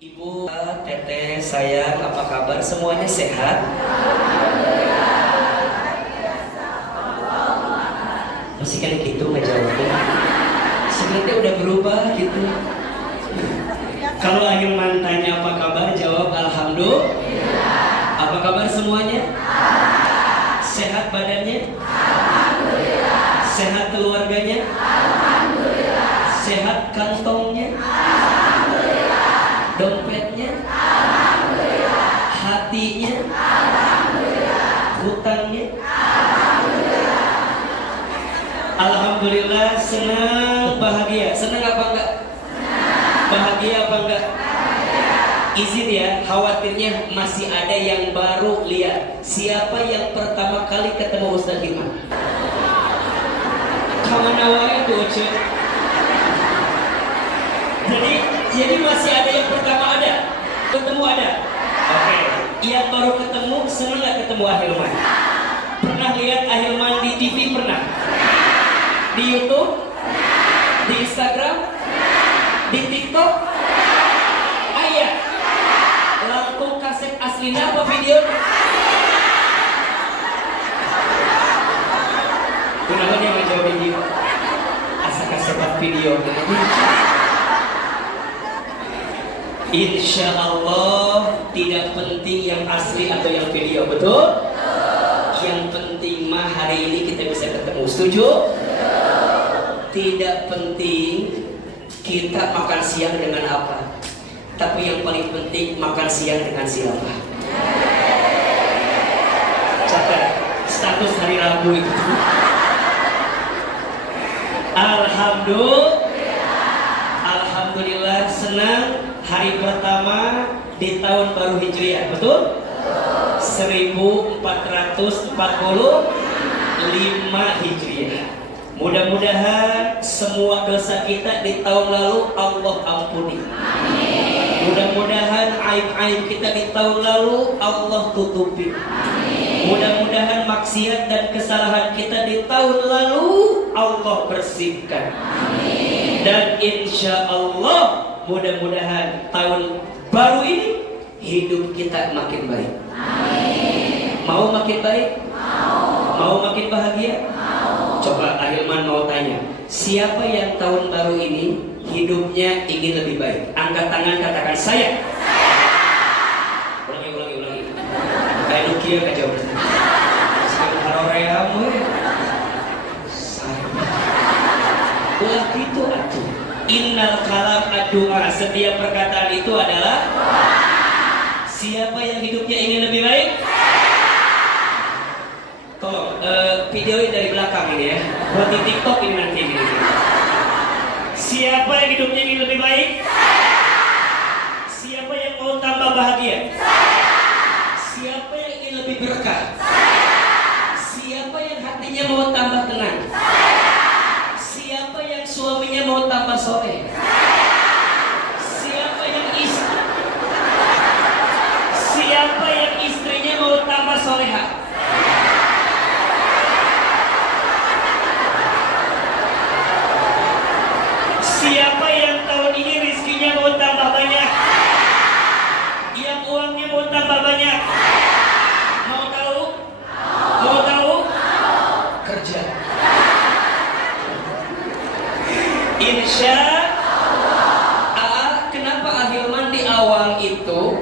Ibu, teteh, sayang, apa kabar? Semuanya sehat? Masih kan gitu ngejawabnya. Sebenarnya udah berubah gitu. Kalau Ahilman tanya apa kabar, jawab alhamdulillah. Apa kabar semuanya? Sehat badannya? Alhamdulillah. Sehat keluarganya? Alhamdulillah. Sehat kantongnya? Dompetnya, alhamdulillah. Hatinya, alhamdulillah. Hutangnya, alhamdulillah. Alhamdulillah, senang, bahagia. Senang apa enggak? Bahagia apa enggak? Izin ya, khawatirnya masih ada yang baru lihat. Siapa yang pertama kali ketemu Ustaz Hilman? Kamana wae tuh, Cek. Jadi masih ada yang pertama ada? Ketemu ada? Oke. Yang baru ketemu, senang gak ketemu Ahilman? Pernah lihat Ahilman di TV? Pernah? Di YouTube? Di Instagram? Di TikTok? Ayah? Langkung kaset aslinya apa video? Kenapa dia ngejawab video? Asa kasetan video. Insya Allah tidak penting yang asli atau yang video, betul? Yang penting mah hari ini kita bisa ketemu, setuju? Tidak penting kita makan siang dengan apa, tapi yang paling penting makan siang dengan siapa. Catat status hari Rabu itu. Alhamdulillah senang. Hari pertama di tahun baru Hijriah, betul? 1445 Hijriah. Mudah-mudahan semua dosa kita di tahun lalu Allah ampuni. Mudah-mudahan aib-aib kita di tahun lalu Allah tutupi. Mudah-mudahan maksiat dan kesalahan kita di tahun lalu Allah bersihkan. Dan insya Allah mudah-mudahan tahun baru ini hidup kita makin baik. Amin. Mau makin baik? Mau makin bahagia? Coba Ahilman mau tanya, siapa yang tahun baru ini hidupnya ingin lebih baik? Angkat tangan, katakan saya. Ulangi. Kayak Nukia kejauhan. Sekarang haroreamu ya. Ulah gitu atuh. Innal kalam ad-du'a, setiap perkataan itu adalah siapa yang hidupnya ingin lebih baik? Tolong videoin dari belakang ini ya, buat di TikTok ini nanti ini. Siapa yang hidupnya ingin lebih baik? Siapa yang mau tambah bahagia? Siapa yang ingin lebih berkah? Siapa yang hatinya mau tambah tenang? Siapa yang suaminya mau tambah soleh? Siapa yang istrinya mau tambah soleha? Siapa yang tahun ini rizkinya mau tambah banyak? Yang uangnya mau tambah banyak? Mau tahu? Mau tahu? Kerja. Insya Allah. Kenapa Ahilman di awal itu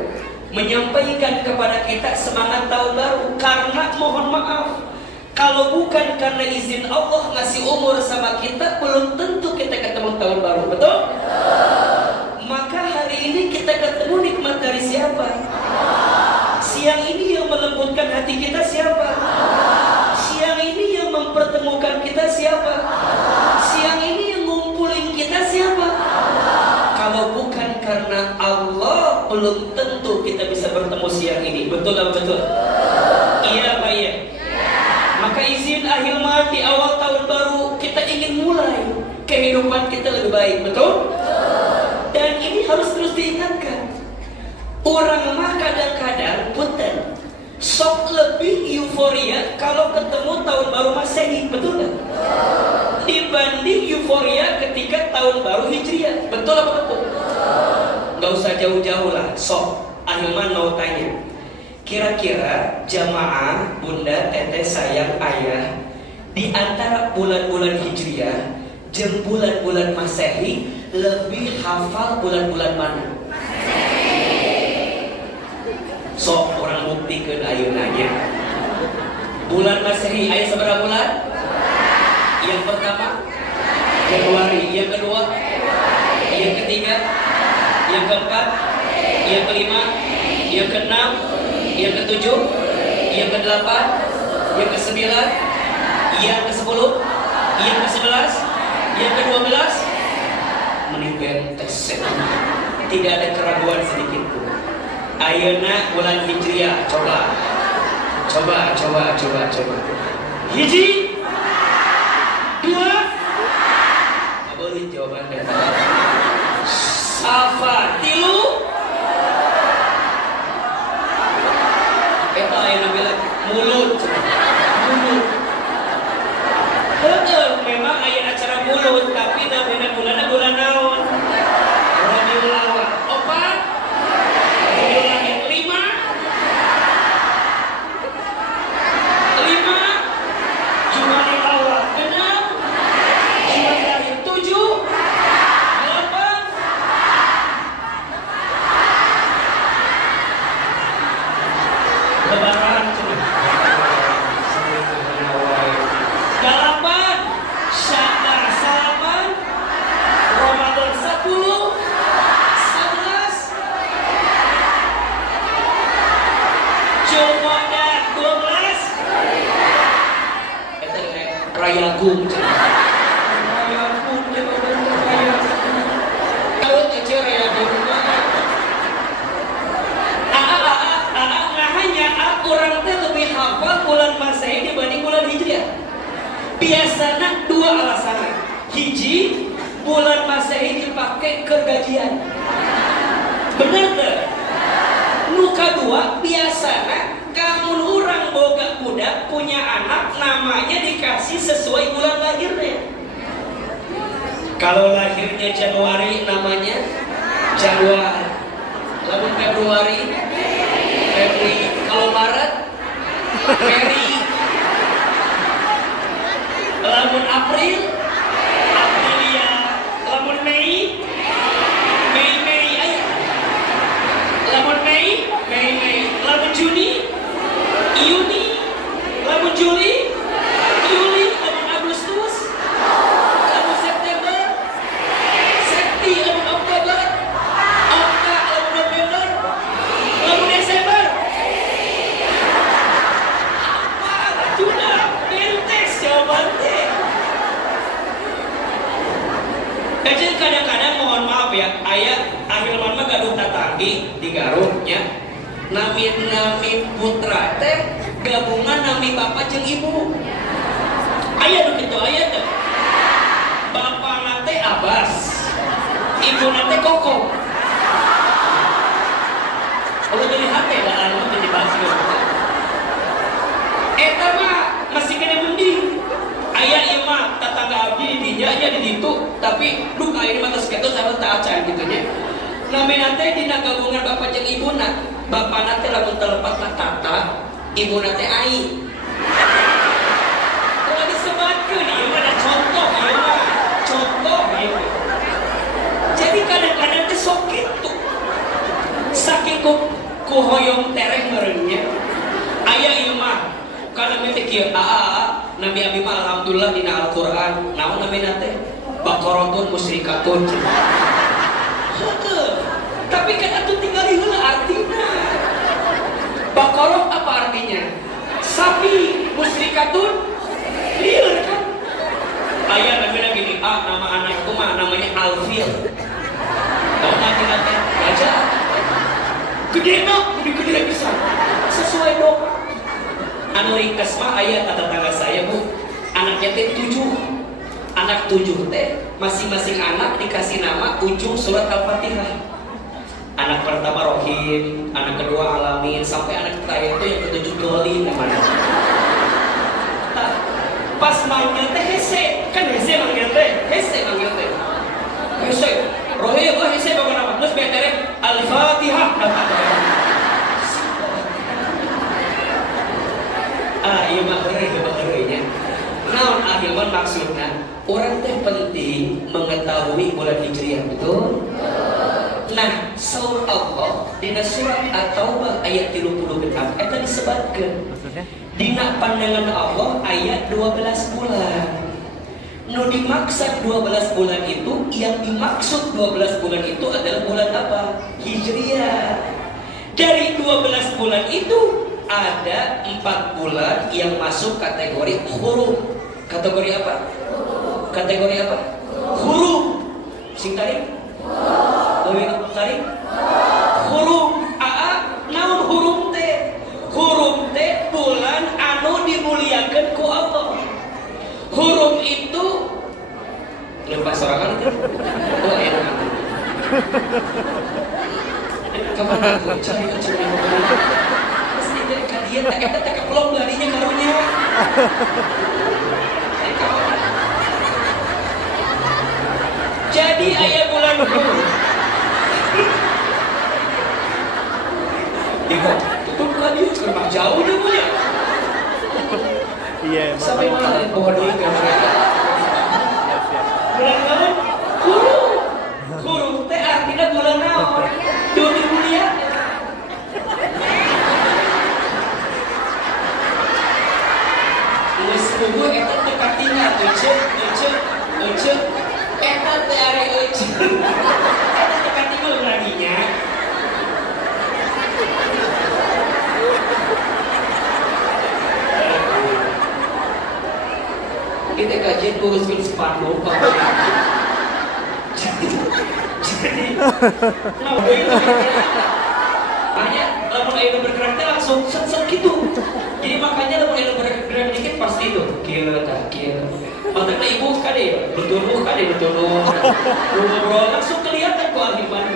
menyampaikan kepada kita semangat tahun baru? Karena mohon maaf, kalau bukan karena izin Allah ngasih umur sama kita, belum tentu kita ketemu tahun baru, betul? Maka hari ini kita ketemu nikmat dari siapa? Siang ini yang melembutkan hati kita siapa? Siang ini yang mempertemukan kita siapa? Siang ini yang ngumpulin kita siapa? Kalau bukan karena Allah, belum tentu kita bisa bertemu siang ini. Betul atau betul? Iya Pak ya? Maka izin Ahilman di awal tahun baru kita ingin mulai kehidupan kita lebih baik, betul? Dan ini harus terus diingatkan. Orang mah kadang-kadang punten sok lebih euforia kalau ketemu tahun baru Masehi, betul nggak? Dibanding euforia ketika tahun baru Hijriah, betul apa betul? Nggak usah jauh-jauh lah. Sok, Ahilman mau tanya. Kira-kira jamaah, bunda, teteh, sayang, ayah, di antara bulan-bulan Hijriah jeung bulan-bulan Masehi lebih hafal bulan-bulan mana? Sok orang buktikan ayeunanya. Bulan Masehi aya seberapa bulan? Yang pertama Februari, yang kedua, yang ketiga, yang keempat, yang kelima, yang keenam, yang ketujuh, yang kedelapan, yang kesembilan, yang kesepuluh, yang kesebelas, yang kedua-belas. Menibentes. Tidak ada keraguan sedikit pun. Ayeuna bulan Hijriah, coba. Hiji, dua, boleh jawaban dan Safar, tilu. Eta ayeuna bilang mulut. Memang aya acara mulut, tapi namanya bulan naon? Rabiul Awal. 4, Rabiul Akhir 5, 5, Jumadil Awal 6, Jumadil Akhir 7, 8. Lebaran 8, Syawal, Saban, Ramadan 10, 11, Jumadah 12. Eta Raya Gum. Kalau itu Raya Gum. Hanya orang teh lebih hafal bulan Masehi dibanding bulan Hijriah. Biasanya dua alasan. Hiji, bulan Masehi dipakai ke gajian. Bener tuh. Nuka dua, biasanya kamu orang boga budak punya anak namanya dikasih sesuai bulan lahirnya. Kalau lahirnya Januari namanya Januari. Lalu Februari, Februari. Kalau Maret, Februari. Lamun April, Aprilia. Lamun Mei, Mei ayo. Lamun Mei. Lamun Juni, Juni. Lamun Juli, Lamun Agustus, lamun September, Septi. Lamun Oktober, lamun November, lamun Desember. Apa? Sudah bentes jawaban teh. Jadi kadang-kadang mohon maaf ya, Ahilman mah gaduh tatanggi di Garutnya. Nami putra teh gabungan nami bapak jeung ibu. Aya nu kitu aya teh. Bapak teh Abbas, ibu teh Koko. Kalau jadi hati dah anu jadi basi. Eta mah masih kena mending. Aya ieu mah tetangga abdi di dinya nya di ditu, tapi duk aya di mah geus kitu sareng teu acan kitu nya. Namina teh dina gabungan bapak jeung ibuna. Bapak teh lamun telepat mah Tata, ibu teh Ai. Kalau disebatkeun ieu mah ada contoh ieu mah. Jadi kadang-kadang teh sok kitu. Saking ku hoyong tereh mereungnya. Aya ieu mah kana mete kieu Nabi Abi mah alhamdulillah dina Al-Qur'an. Naon namina teh? Baqaratun musyrikatun. Heuh. Tapi kan atuh tinggal heula artina. Baqarah apa artinya? Sapi, musyrikatun liar kan? Ayah namanya gini, nama anak itu mah namanya Alfil. Tahu nanti aja. Gede bisa. Sesuai doa. Anu ringkas mah ayah kata tetangga saya bu, anaknya teh 7. Anak 7 teh masing-masing anak dikasih nama ujung surat Al-Fatihah. Anak pertama Rohim, anak kedua Alamin, sampai anak terakhir itu yang ketujuh Dolin namanya. Pas manggil teh Hese, kan Hese manggil teh, Hese. Rohim, Hese bapak nama, terus betereh Al-Fatihah. Iya mah heureuy. Naon ahilman maksudna? Orang teh penting mengetahui bulan Hijriah, betul? Nah, saur Allah dina surat At-Taubah ayat 36 eta disebutkeun. Dina pandangan Allah ayat 12 bulan. Nu dimaksud 12 bulan itu, yang dimaksud 12 bulan itu adalah bulan apa? Hijriah. Dari 12 bulan itu ada 4 bulan yang masuk kategori huruf. Kategori apa? Kategori apa? Huruf. Sing tarik? Tarik? Huruf. Naon huruf teh? Huruf teh bulan anu dimuliakeun ku Allah. Huruf itu lepas sorangan itu. Oh iya. Kemana tuh? Cari. Pasti dari kalian tak ada keplong larinya karunya. Jadi ayat bulan huruf. Tutup lagi, sekarang jauh dia punya. Iya. Sampai mana tadi bawa duit ke mereka? Bulan naon? Huruf. Huruf teh artinya bulan naon? Dunia mulia. Geus puguh eta teh katingal ece. Eta teh are ece. Eta teh katingal laginya. Kita kajian uruskan sepatu jadi makanya lamun ayeuna bergerak langsung set gitu. Jadi makanya lamun ayeuna bergerak dikit pasti itu kieu makanya ibu kade betunuh ngobrol langsung kelihatan ku aliman.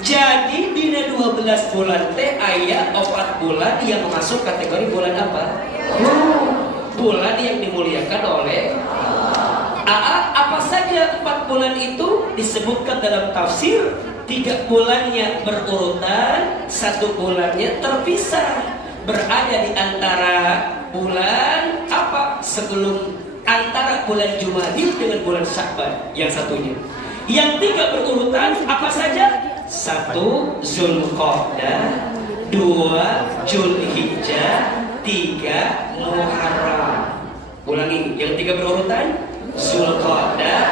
Jadi dina 12 bulan teh aya 4 bulan yang masuk kategori bulan apa? Bulan yang dimuliakan oleh apa saja 4 bulan itu disebutkan dalam tafsir. 3 bulannya berurutan, 1 bulannya terpisah, berada di antara bulan apa sebelum antara bulan Jumadil dengan bulan Sya'ban yang satunya. Yang 3 berurutan apa saja? 1 Zulqa'dah, 2 Zulhijjah, 3 Muharram. Ulangi, yang 3 berurutan Zulqa'dah,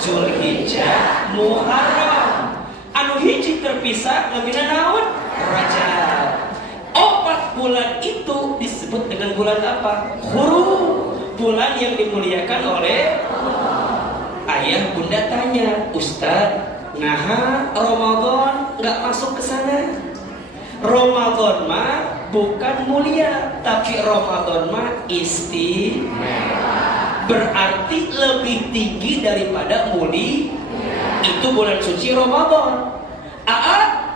Zulhijjah, Muharram. Anu hiji terpisah lebihna naon? Rajab. 4 bulan itu disebut dengan bulan apa? Huruf. Bulan yang dimuliakan oleh ayah bunda tanya, Ustadz, nah Ramadan nggak masuk ke sana? Ramadan mah bukan mulia, tapi Ramadan mah istimewa. Berarti lebih tinggi daripada muli. Itu bulan suci Ramadan.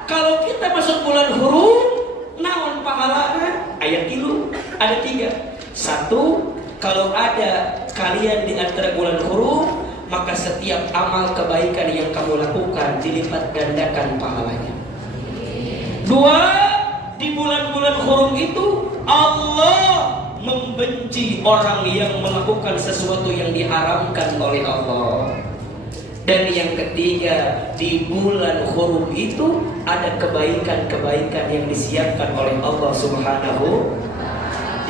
Kalau kita masuk bulan huruf, naon pahalana? Ayat 3 ada 3. 1, kalau ada kalian di antara bulan huruf, maka setiap amal kebaikan yang kamu lakukan dilipat gandakan pahalanya. 2, di bulan-bulan huruf itu Allah membenci orang yang melakukan sesuatu yang diharamkan oleh Allah. Dan yang ketiga, di bulan huruf itu ada kebaikan-kebaikan yang disiapkan oleh Allah Subhanahu.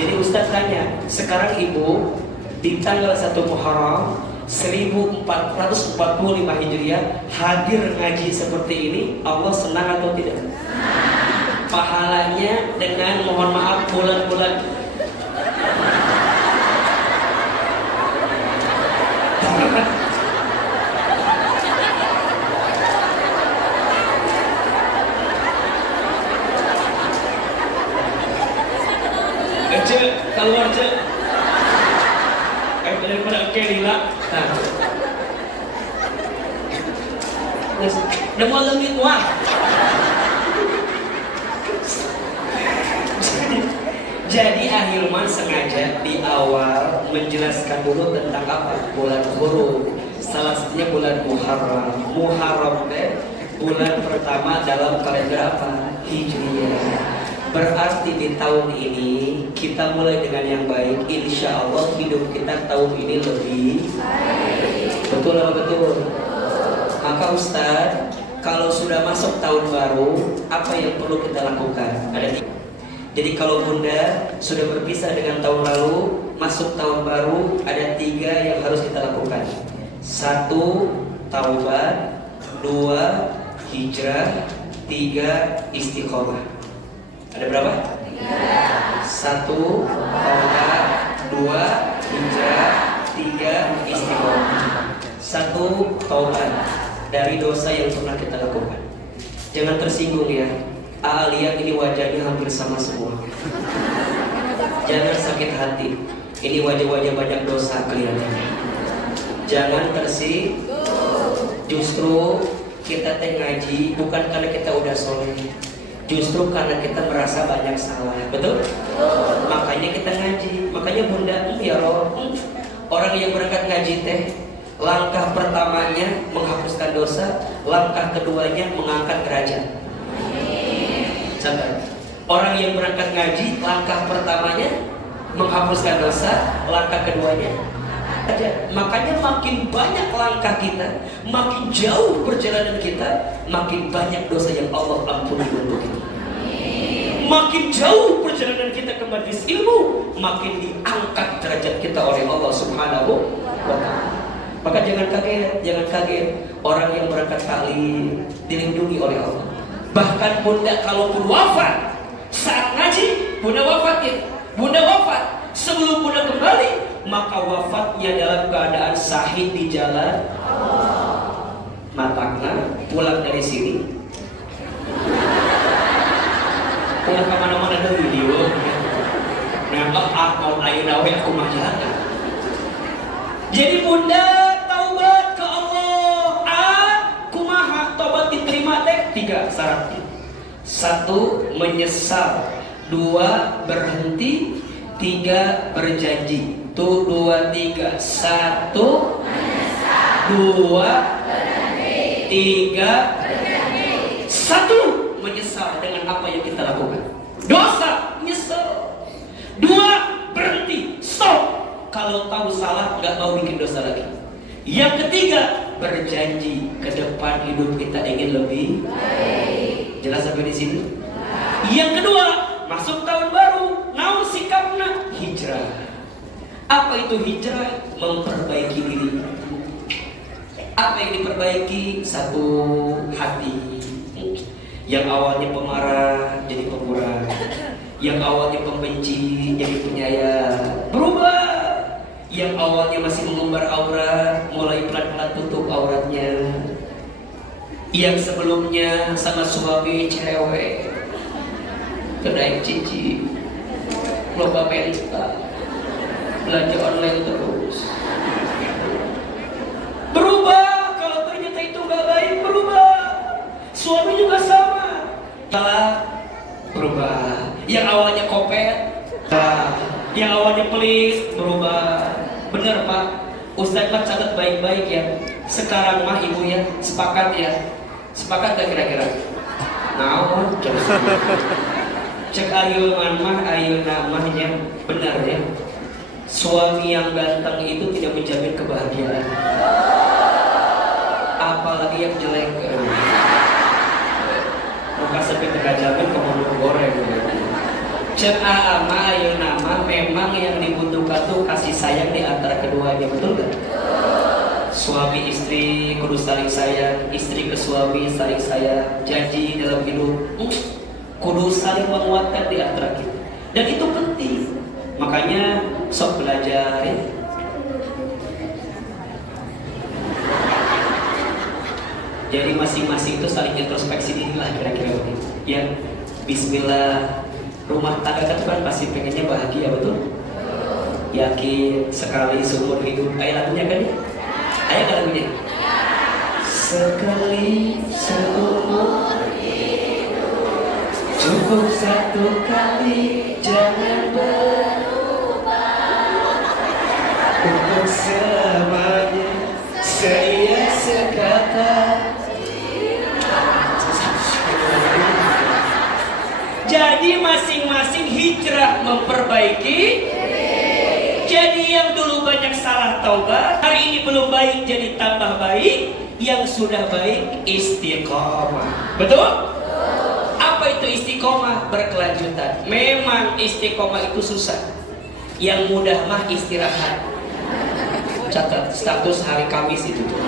Jadi Ustaz tanya, sekarang ibu di tanggal 1 Muharram 1445 Hijriah hadir ngaji seperti ini, Allah senang atau tidak? Pahalanya dengan mohon maaf bulan-bulan keluar cek daripada kelila. Udah mau lengit wah. Jadi Ahilman sengaja di awal menjelaskan dulu tentang apa bulan huruf. Salah satunya bulan Muharram. Muharram teh bulan pertama dalam kalender apa? Hijriah. Berarti di tahun ini kita mulai dengan yang baik. Insya Allah hidup kita tahun ini lebih baik. Betul atau betul? Maka Ustadz, kalau sudah masuk tahun baru, apa yang perlu kita lakukan? Ada tiga. Jadi kalau Bunda sudah berpisah dengan tahun lalu, masuk tahun baru, ada tiga yang harus kita lakukan. 1. Taubat. 2. Hijrah. 3. Istiqomah. Ada berapa? 1. Taubat. 2. Hijrah. 3. Istiqomah. 1. Taubat dari dosa yang pernah kita lakukan. Jangan tersinggung ya. Lihat ini wajahnya hampir sama semua. Jangan sakit hati. Ini wajah-wajah banyak dosa kelihatannya. Jangan tersinggung. Justru kita ngaji bukan karena kita udah soleh. Justru karena kita merasa banyak salah, betul? Makanya kita ngaji. Makanya Bunda, ya Roh, orang yang berangkat ngaji teh, langkah pertamanya menghapuskan dosa, langkah keduanya mengangkat derajat. Contoh, orang yang berangkat ngaji, langkah pertamanya menghapuskan dosa, langkah keduanya derajat. Makanya makin banyak langkah kita, makin jauh perjalanan kita, makin banyak dosa yang Allah ampuni untuk kita. Makin jauh perjalanan kita ke majelis ilmu, makin diangkat derajat kita oleh Allah Subhanahu wa ta'ala. Maka jangan kaget orang yang berangkat kali dilindungi oleh Allah. Bahkan Bunda kalaupun wafat saat ngaji, Bunda wafat ya. Bunda wafat sebelum Bunda kembali, maka wafatnya dalam keadaan sahih di jalan Allah. Matakna pulang dari sini. Pulang kemana-mana dari video. Nambah akal ayeuna we aku mah jalan. Jadi Bunda taubat ke Allah. Kumaha tobat diterima teh? 3 syaratnya. 1. Menyesal. 2. Berhenti. 3. Berjanji. Tuh 2, 3. 1. Menyesal. 2. Berhenti. 3. Berjanji. 1. Menyesal dengan apa yang kita lakukan. Dosa, nyesel. 2. Berhenti, stop. Kalau tahu salah, nggak mau bikin dosa lagi. Yang ketiga, berjanji ke depan hidup kita ingin lebih baik. Jelas sampai di sini? Yang kedua, masuk tahun baru, naon sikapna? Hijrah. Apa itu hijrah? Memperbaiki diri. Apa yang diperbaiki? 1. Hati. Yang awalnya pemarah jadi pemurah, yang awalnya pembenci jadi penyayang, berubah. Yang awalnya masih mengumbar aurat, mulai pelan-pelan tutup auratnya. Yang sebelumnya sama suami cewek, kenaik cici, loba mental, belanja online terus. Berubah. Kalau ternyata itu nggak baik, berubah. Suami juga sama. Berubah. Yang awalnya kopet, yang awalnya pelit, berubah. Bener Pak, Ustadz Pak catat baik-baik ya. Sekarang mah ibu ya, sepakat ya. Sepakat gak kira-kira? Nah, cek ayu mah ayu namanya benar ya. Suami yang ganteng itu tidak menjamin kebahagiaan. Apalagi yang jelek. Maka sampai terjamin kemudian goreng. Cek ama ayu nama memang yang dibutuhkan tuh kasih sayang di antara keduanya, betul gak? Suami istri kudu saling sayang, istri ke suami saling sayang, janji dalam hidup kudu saling menguatkan di antara kita. Dan itu penting. Makanya sok belajar ya. Jadi masing-masing itu saling introspeksi diri lah kira-kira begitu. Ya, Bismillah. Rumah tangga kan pasti pengennya bahagia, betul? Yakin sekali seumur hidup. Ayo lagunya kan ya? Ayo kan lagunya? Sekali seumur hidup, cukup satu kali, jangan berubah. Untuk selamanya, seia sekata. Jadi masing-masing hijrah memperbaiki. Jadi yang dulu banyak salah taubat, hari ini belum baik jadi tambah baik. Yang sudah baik istiqomah. Betul? Apa itu istiqomah? Berkelanjutan. Memang istiqomah itu susah. Yang mudah mah istirahat. Catat status hari Kamis itu tuh.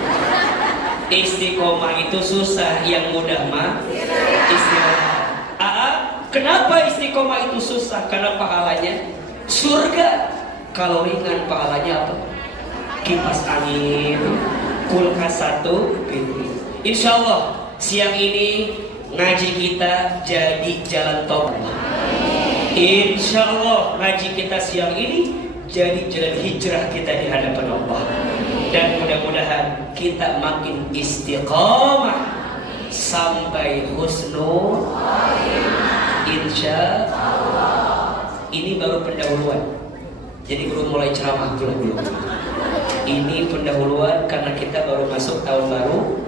Istiqomah itu susah, yang mudah mah istirahat. Kenapa istiqomah itu susah? Karena pahalanya surga. Kalau ringan pahalanya apa? Kipas angin, kulkas 1 pintu. Insya Allah siang ini ngaji kita jadi jalan taubat. Insya Allah ngaji kita siang ini jadi jalan hijrah kita di hadapan Allah. Dan mudah-mudahan kita makin istiqomah sampai husnul. Insya Allah. Ini baru pendahuluan. Jadi belum mulai ceramah belum. Ini pendahuluan karena kita baru masuk tahun baru.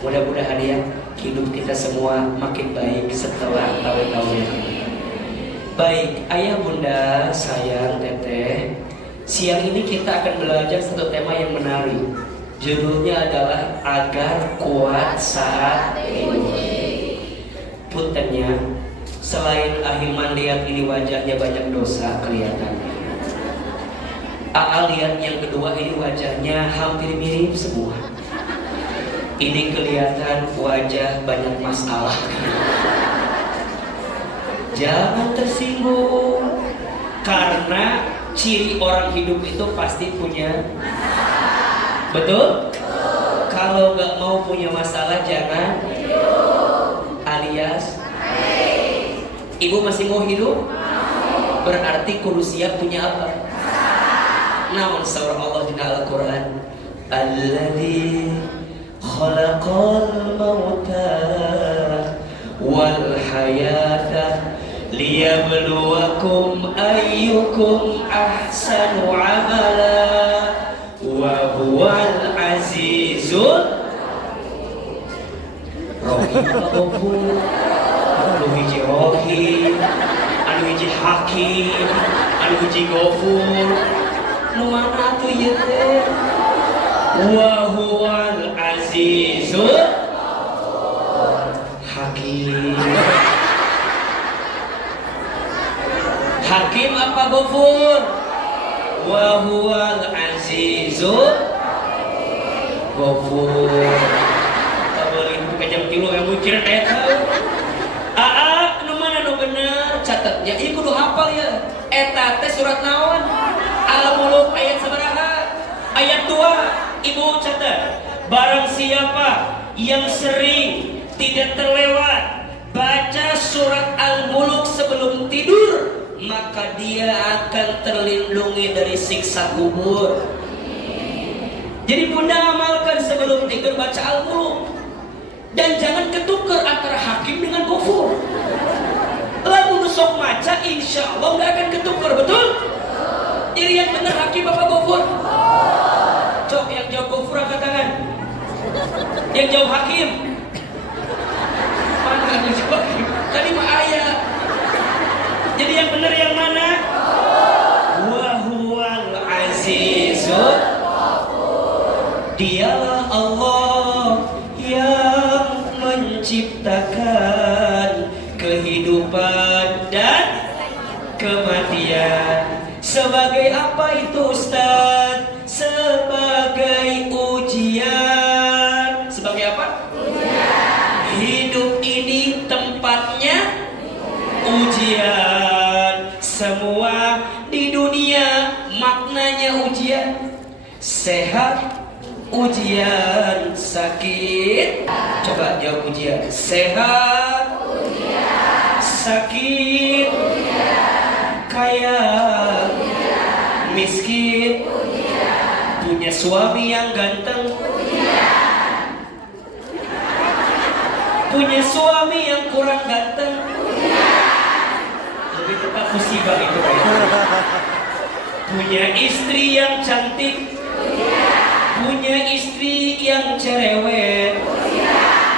Mudah-mudahan ya hidup kita semua makin baik setelah tahun-tahun ini. Baik, ayah bunda, sayang, teteh. Siang ini kita akan belajar satu tema yang menarik. Judulnya adalah agar kuat saat diuji. Puntennya, selain Ahilman lihat ini wajahnya banyak dosa kelihatannya. Lihat yang kedua ini wajahnya hampir mirip semua. Ini kelihatan wajah banyak masalah. Jangan tersinggung, karena ciri orang hidup itu pasti punya. Betul? Kalau nggak mau punya masalah jangan. Alias ibu masih mau hidup? Berarti kudu siap punya apa? Namun surah Allah di Al-Quran, Alladzi khalaqal mauta wal hayata liyabluwakum ayyukum ahsanu amala wa huwal azizul rahim. Anu hiji rohim, anu hiji hakim, anu hiji gofur. Nu mana atuh ieu teh? Wa huwal azizul hakim. Hakim apa gofur? Wa huwal azizul gofur. Tabelin buka jam 3 yang mikir eta. Nu mana nu bener? Catat ya, ieu kudu hafal ya. Eta teh surat naon? Al-Muluk ayat sabaraha? Ayat 2. Ibu catat. Barang siapa yang sering tidak terlewat baca surat Al-Muluk sebelum tidur, maka dia akan terlindungi dari siksa kubur. Jadi bunda amalkan sebelum tidur baca Al-Muluk. Dan jangan ketukar antara hakim dengan gofur. Lalu nusok maca, insya Allah nggak akan ketukar, betul? Jadi yang benar hakim apa gofur? Cok, yang jawab gofur angkat tangan. Yang jawab hakim. Mana yang jawab hakim? Tadi mah ayat. Jadi yang benar yang mana? Wa huwal azizul. Dialah Allah yang menciptakan kehidupan dan kematian. Sebagai apa itu Ustaz? Sebagai ujian. Sebagai apa? Ujian. Hidup ini tempatnya ujian. Semua di dunia maknanya ujian. Sehat ujian, sakit. Coba jawab ujian. Sehat ujian, sakit ujian, kaya ujian, miskin ujian, punya suami yang ganteng ujian, punya suami yang kurang ganteng ujian. Lebih tepat musibah itu ya. Punya istri yang cantik ujian, punya istri yang cerewet,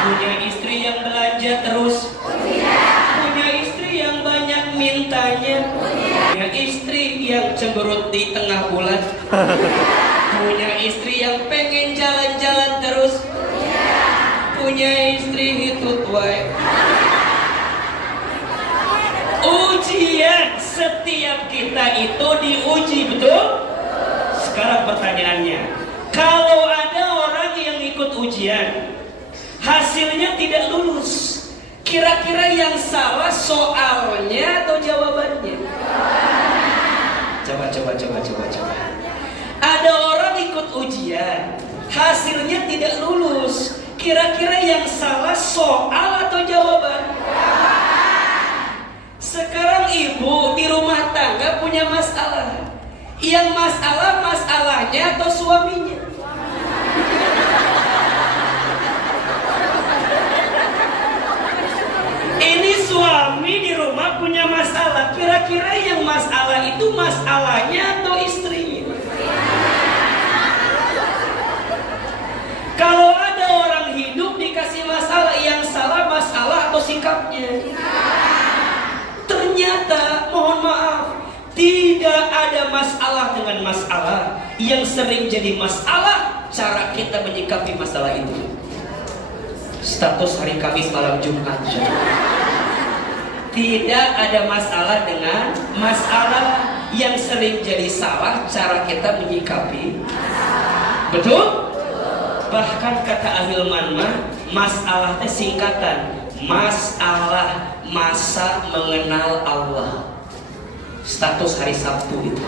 punya istri yang belanja terus, punya cemberut di tengah bulan? Punya istri yang pengen jalan-jalan terus? Punya istri hitut wae. Ujian, setiap kita itu diuji, betul? Sekarang pertanyaannya, kalau ada orang yang ikut ujian, hasilnya tidak lulus, kira-kira yang salah soalnya atau jawabannya? Coba. Ada orang ikut ujian, hasilnya tidak lulus, kira-kira yang salah soal atau jawaban? Sekarang ibu di rumah tangga punya masalah. Yang masalahnya atau suaminya? Ini suami di rumah punya masalah. Kira-kira yang masalah itu masalahnya atau istrinya? Kalau ada orang hidup dikasih masalah, yang salah masalah atau sikapnya? Ternyata, mohon maaf, tidak ada masalah dengan masalah. Yang sering jadi masalah, cara kita menyikapi masalah itu. Status hari Kamis malam Jumat. Tidak ada masalah dengan masalah. Yang sering jadi salah, cara kita menyikapi. Betul? Bahkan kata Ahilman mah, masalah teh singkatan. Masalah masa mengenal Allah. Status hari Sabtu itu.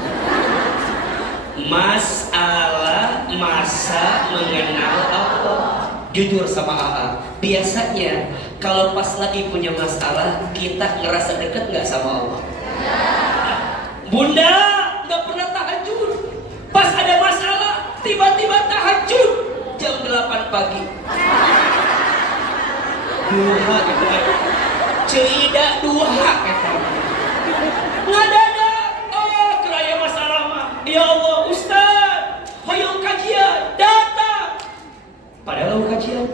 Masalah masa mengenal Allah. Jujur sama AA, biasanya kalau pas lagi punya masalah, kita ngerasa deket gak sama Allah? Bunda gak pernah tahajud, pas ada masalah tiba-tiba tahajud jam 8 pagi. Duha gitu kan, Ceida duha kata. Ngadadak, keraya masalah mah. Ya Allah, Ustaz, hoyong kajian, datang. Padahal kajian.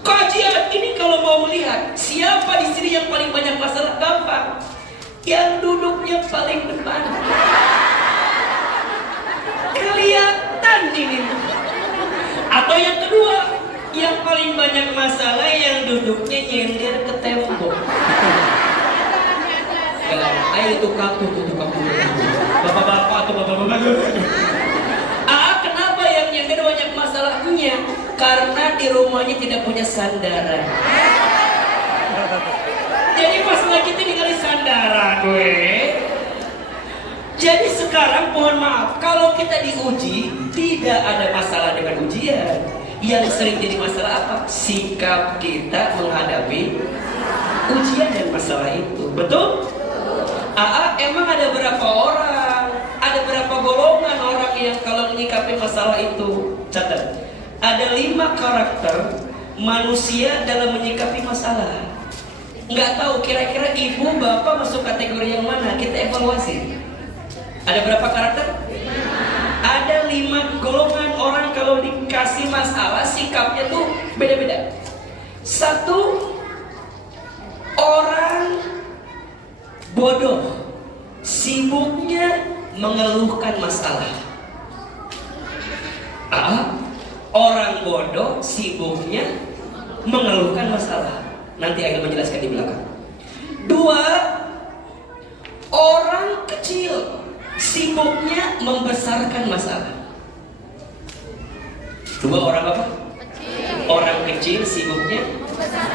Kajian ini kalau mau melihat siapa di sini yang paling banyak masalah, gampang. Yang duduknya paling depan. Kelihatan ini. Atau yang kedua, yang paling banyak masalah yang duduknya nyender ke tembok. Ayo tukang. Bapak-bapak atau bapak-bapak. Kenapa yang nyender banyak masalahnya? Karena di rumahnya tidak punya sandaran. Jadi pas lagi tinggal di sandaran, Jadi sekarang mohon maaf, kalau kita diuji, tidak ada masalah dengan ujian. Yang sering jadi masalah apa? Sikap kita menghadapi ujian dan masalah itu. Betul? Emang ada berapa orang? Ada berapa golongan orang yang kalau menyikapi masalah itu? Catat. Ada 5 karakter manusia dalam menyikapi masalah. Nggak tahu kira-kira ibu bapak masuk kategori yang mana? Kita evaluasi. Ada berapa karakter? Ada 5 golongan orang kalau dikasih masalah sikapnya tuh beda-beda. 1, orang bodoh, sibuknya mengeluhkan masalah. Orang bodoh sibuknya mengeluhkan masalah. Nanti akan menjelaskan di belakang. 2, orang kecil sibuknya membesarkan masalah. 2 orang apa? Orang kecil sibuknya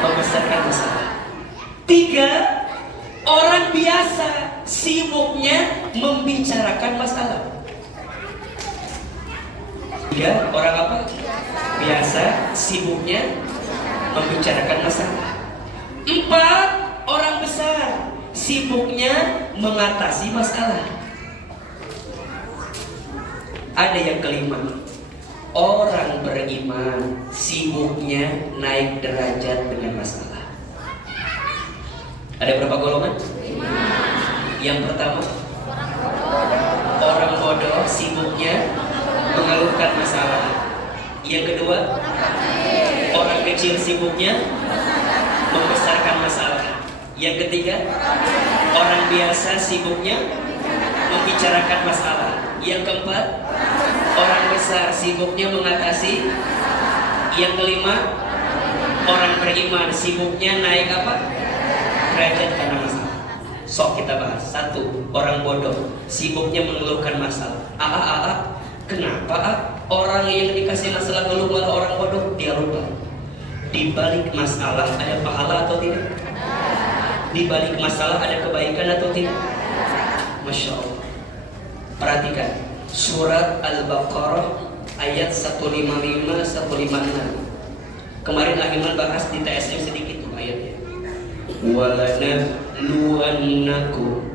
membesarkan masalah. 3, orang biasa sibuknya membicarakan masalah. 3, orang apa? Biasa sibuknya membicarakan masalah. 4, orang besar sibuknya mengatasi masalah. Ada yang kelima, orang beriman sibuknya naik derajat dengan masalah. Ada berapa golongan? 5. Yang pertama, orang bodoh sibuknya mengeluhkan masalah. Yang kedua, orang kecil sibuknya membesarkan masalah. Yang ketiga, orang biasa sibuknya membicarakan masalah. Yang keempat, orang besar sibuknya mengatasi. Yang kelima, orang beriman sibuknya naik apa? Derajat karena masalah. Sok kita bahas. Satu, orang bodoh sibuknya mengeluhkan masalah. Kenapa orang yang dikasih masalah ngeluh malah orang bodoh? Dia lupa di balik masalah ada pahala atau tidak? Di balik masalah ada kebaikan atau tidak? Masya Allah. Perhatikan surat Al-Baqarah ayat 155 156. Kemarin Ahilman bahas di TSM sedikit tuh ayatnya. Walanabluwannakum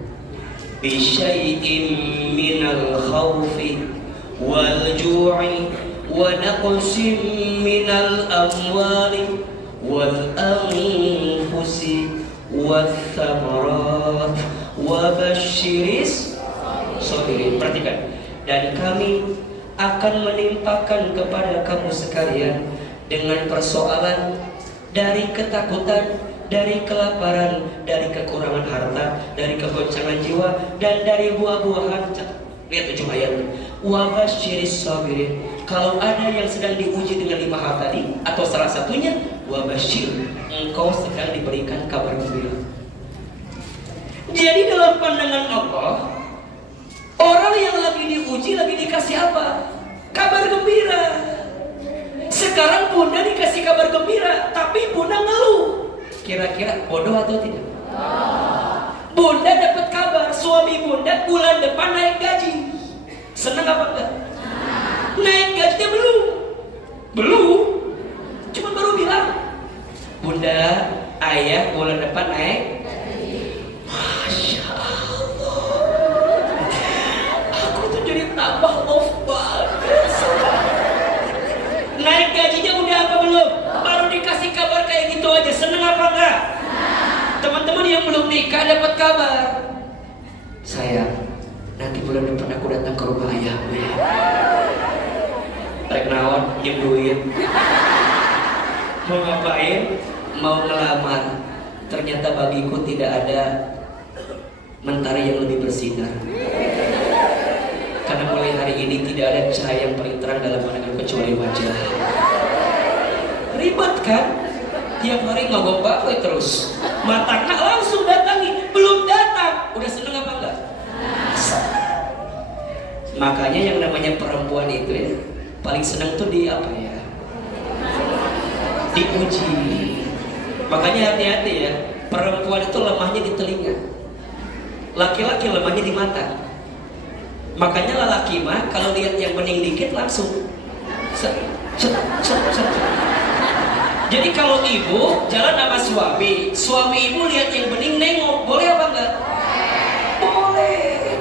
bisyai'im minal khawfi wal ju'i wa naqsim minal amwali wal anfusi wath thamarat wa basyiris sabirin. Perhatikan, dan kami akan menimpakan kepada kamu sekalian dengan persoalan dari ketakutan, dari kelaparan, dari kekurangan harta, dari kegoncangan jiwa, dan dari buah-buahan. Lihat ujung ayat. Wa basyiris sabirin. Kalau ada yang sedang diuji dengan 5 hal tadi, atau salah satunya, wa basyir, engkau sedang diberikan kabar gembira. Jadi dalam pandangan Allah, orang yang lagi diuji lagi dikasih apa? Kabar gembira. Sekarang bunda dikasih kabar gembira, tapi bunda ngeluh. Kira-kira bodoh atau tidak? Bunda dapat kabar suami bunda bulan depan naik gaji. Senang apa enggak? Naik gajinya belum. Cuma baru bilang, bunda, ayah bulan depan naik. Masya Allah, aku tuh jadi tambah love banget. Naik gajinya udah apa belum? Baru dikasih kabar kayak gitu aja, seneng apa enggak? Teman-teman yang belum nikah dapat kabar, sayang, nanti bulan depan aku datang ke rumah ayahmu ya. Rek naon, pinjem duit. Mau ngapain? Mau ngelamar. Ternyata bagiku tidak ada mentari yang lebih bersinar. Karena mulai hari ini tidak ada cahaya yang paling terang dalam pandangan kecuali wajah. Ribet kan? Tiap hari ngogok bapak terus. Matanya langsung datangi, belum datang, udah seneng apa enggak? Makanya yang namanya perempuan itu ya, paling seneng tuh di apa ya? Diuji. Makanya hati-hati ya, perempuan itu lemahnya di telinga, laki-laki lemahnya di mata. Makanya lelaki mah kalau lihat yang bening dikit langsung set. Jadi kalau ibu jalan sama suami ibu lihat yang bening nengok, boleh apa enggak? Boleh.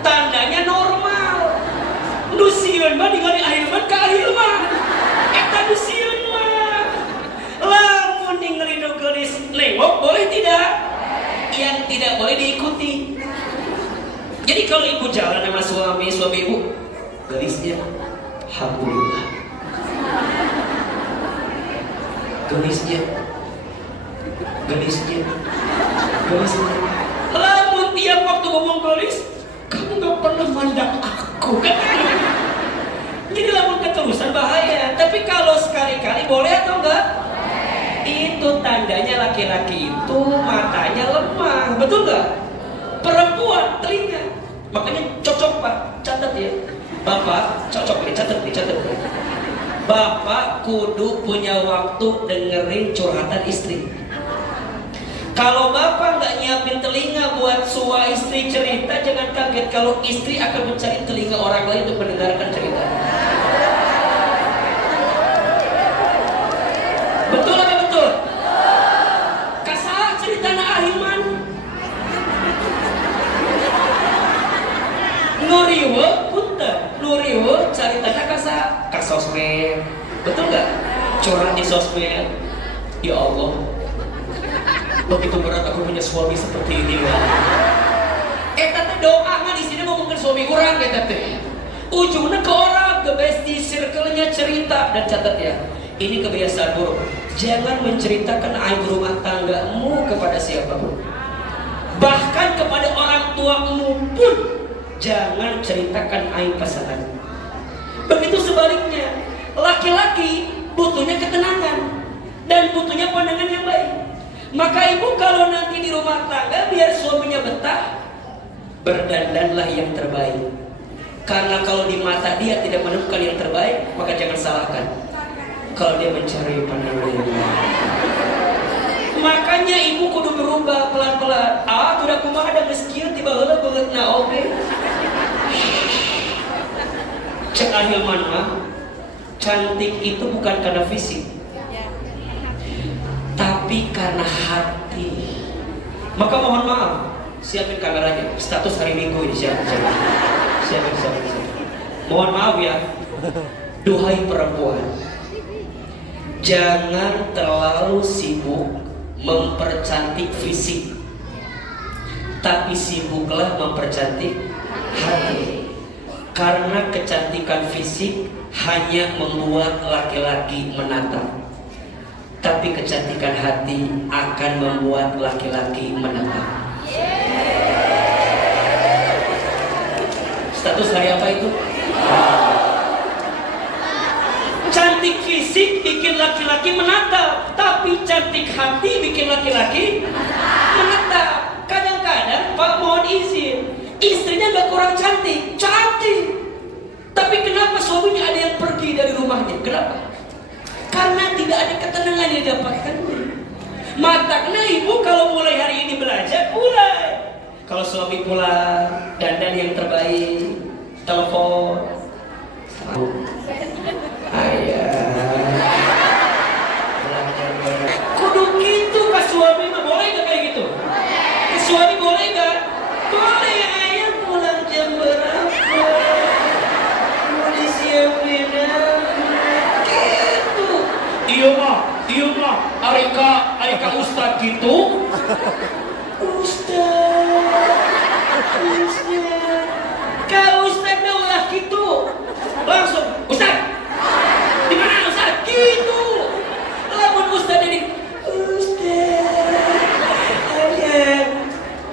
Tandanya normal. Nusieun mah ningali ahilman ka ahilman. Eta nusieun mah. Lamun ningali nu geulis nengok boleh tidak? Yang tidak boleh diikuti. Jadi kalau ibu jalan sama suami ibu gelisnya alhamdulillah. Gelisnya. Lamun tiap waktu ngomong gelis, kamu gak pernah mandang aku kan? Jadi lamun keterusan bahaya. Tapi kalau sekali-kali boleh atau enggak? Itu tandanya laki-laki itu matanya lemah, betul enggak? Perempuan telinga. Makanya cocok Pak, catat ya. Bapak cocok nih, catat nih. Bapak kudu punya waktu dengerin curhatan istri. Kalau bapak nggak nyiapin telinga buat suami istri cerita, jangan kaget kalau istri akan mencari telinga orang lain untuk mendengarkan cerita. Betul apa betul? Kasah cerita na ahilman. Nuriwe punten, nuriwe ceritanya ka sosmed. Betul nggak? Curhat di sosmed. Ya Allah, begitu berat aku punya suami seperti ini ya. Tante doa nggak di sini ngomongin suami orang ya tante. Ujungnya ke orang, ke bestie circle-nya cerita. Dan catat ya, ini kebiasaan buruk. Jangan menceritakan aib rumah tanggamu kepada siapapun. Bahkan kepada orang tuamu pun jangan ceritakan aib pasangan. Begitu sebaliknya, laki-laki butuhnya ketenangan dan butuhnya pandangan yang baik. Maka ibu kalau nanti di rumah tangga biar suaminya betah, berdandanlah yang terbaik. Karena kalau di mata dia tidak menemukan yang terbaik, maka jangan salahkan kalau dia mencari pandangan yang baik. Makanya ibu kudu berubah pelan-pelan. Tidak kumaha ada meskieu tiba heula beungeutna oge. Cek ahilman mah, cantik itu bukan karena fisik, tapi karena hati. Maka mohon maaf, siapin kameranya, status hari Minggu ini siapin. Mohon maaf ya, duhai perempuan, jangan terlalu sibuk mempercantik fisik, tapi sibuklah mempercantik hati. Karena kecantikan fisik hanya membuat laki-laki menatap, tapi kecantikan hati akan membuat laki-laki menatap. Status hari apa itu? Cantik fisik bikin laki-laki menatap, tapi cantik hati bikin laki-laki menatap. Kadang-kadang Pak mohon izin, istrinya gak kurang cantik, tapi kenapa suaminya ada yang pergi dari rumahnya? Kenapa? Karena tidak ada ketenangan yang didapatkan. Makanya ibu kalau mulai hari ini belajar, mulai. Kalau suami pulang, dandan yang terbaik, telepon, ayah, kudu gitu ke suami mah, boleh gak kayak gitu? Ke suami boleh gak? Boleh. Ayah pulang jam berapa? Mau disiapin gitu. Iya mah, Arika Ustad gitu. Kak Ustad dah ulah gitu. Langsung, Ustad, di mana Ustad? Gitu. Lamun Ustad ini,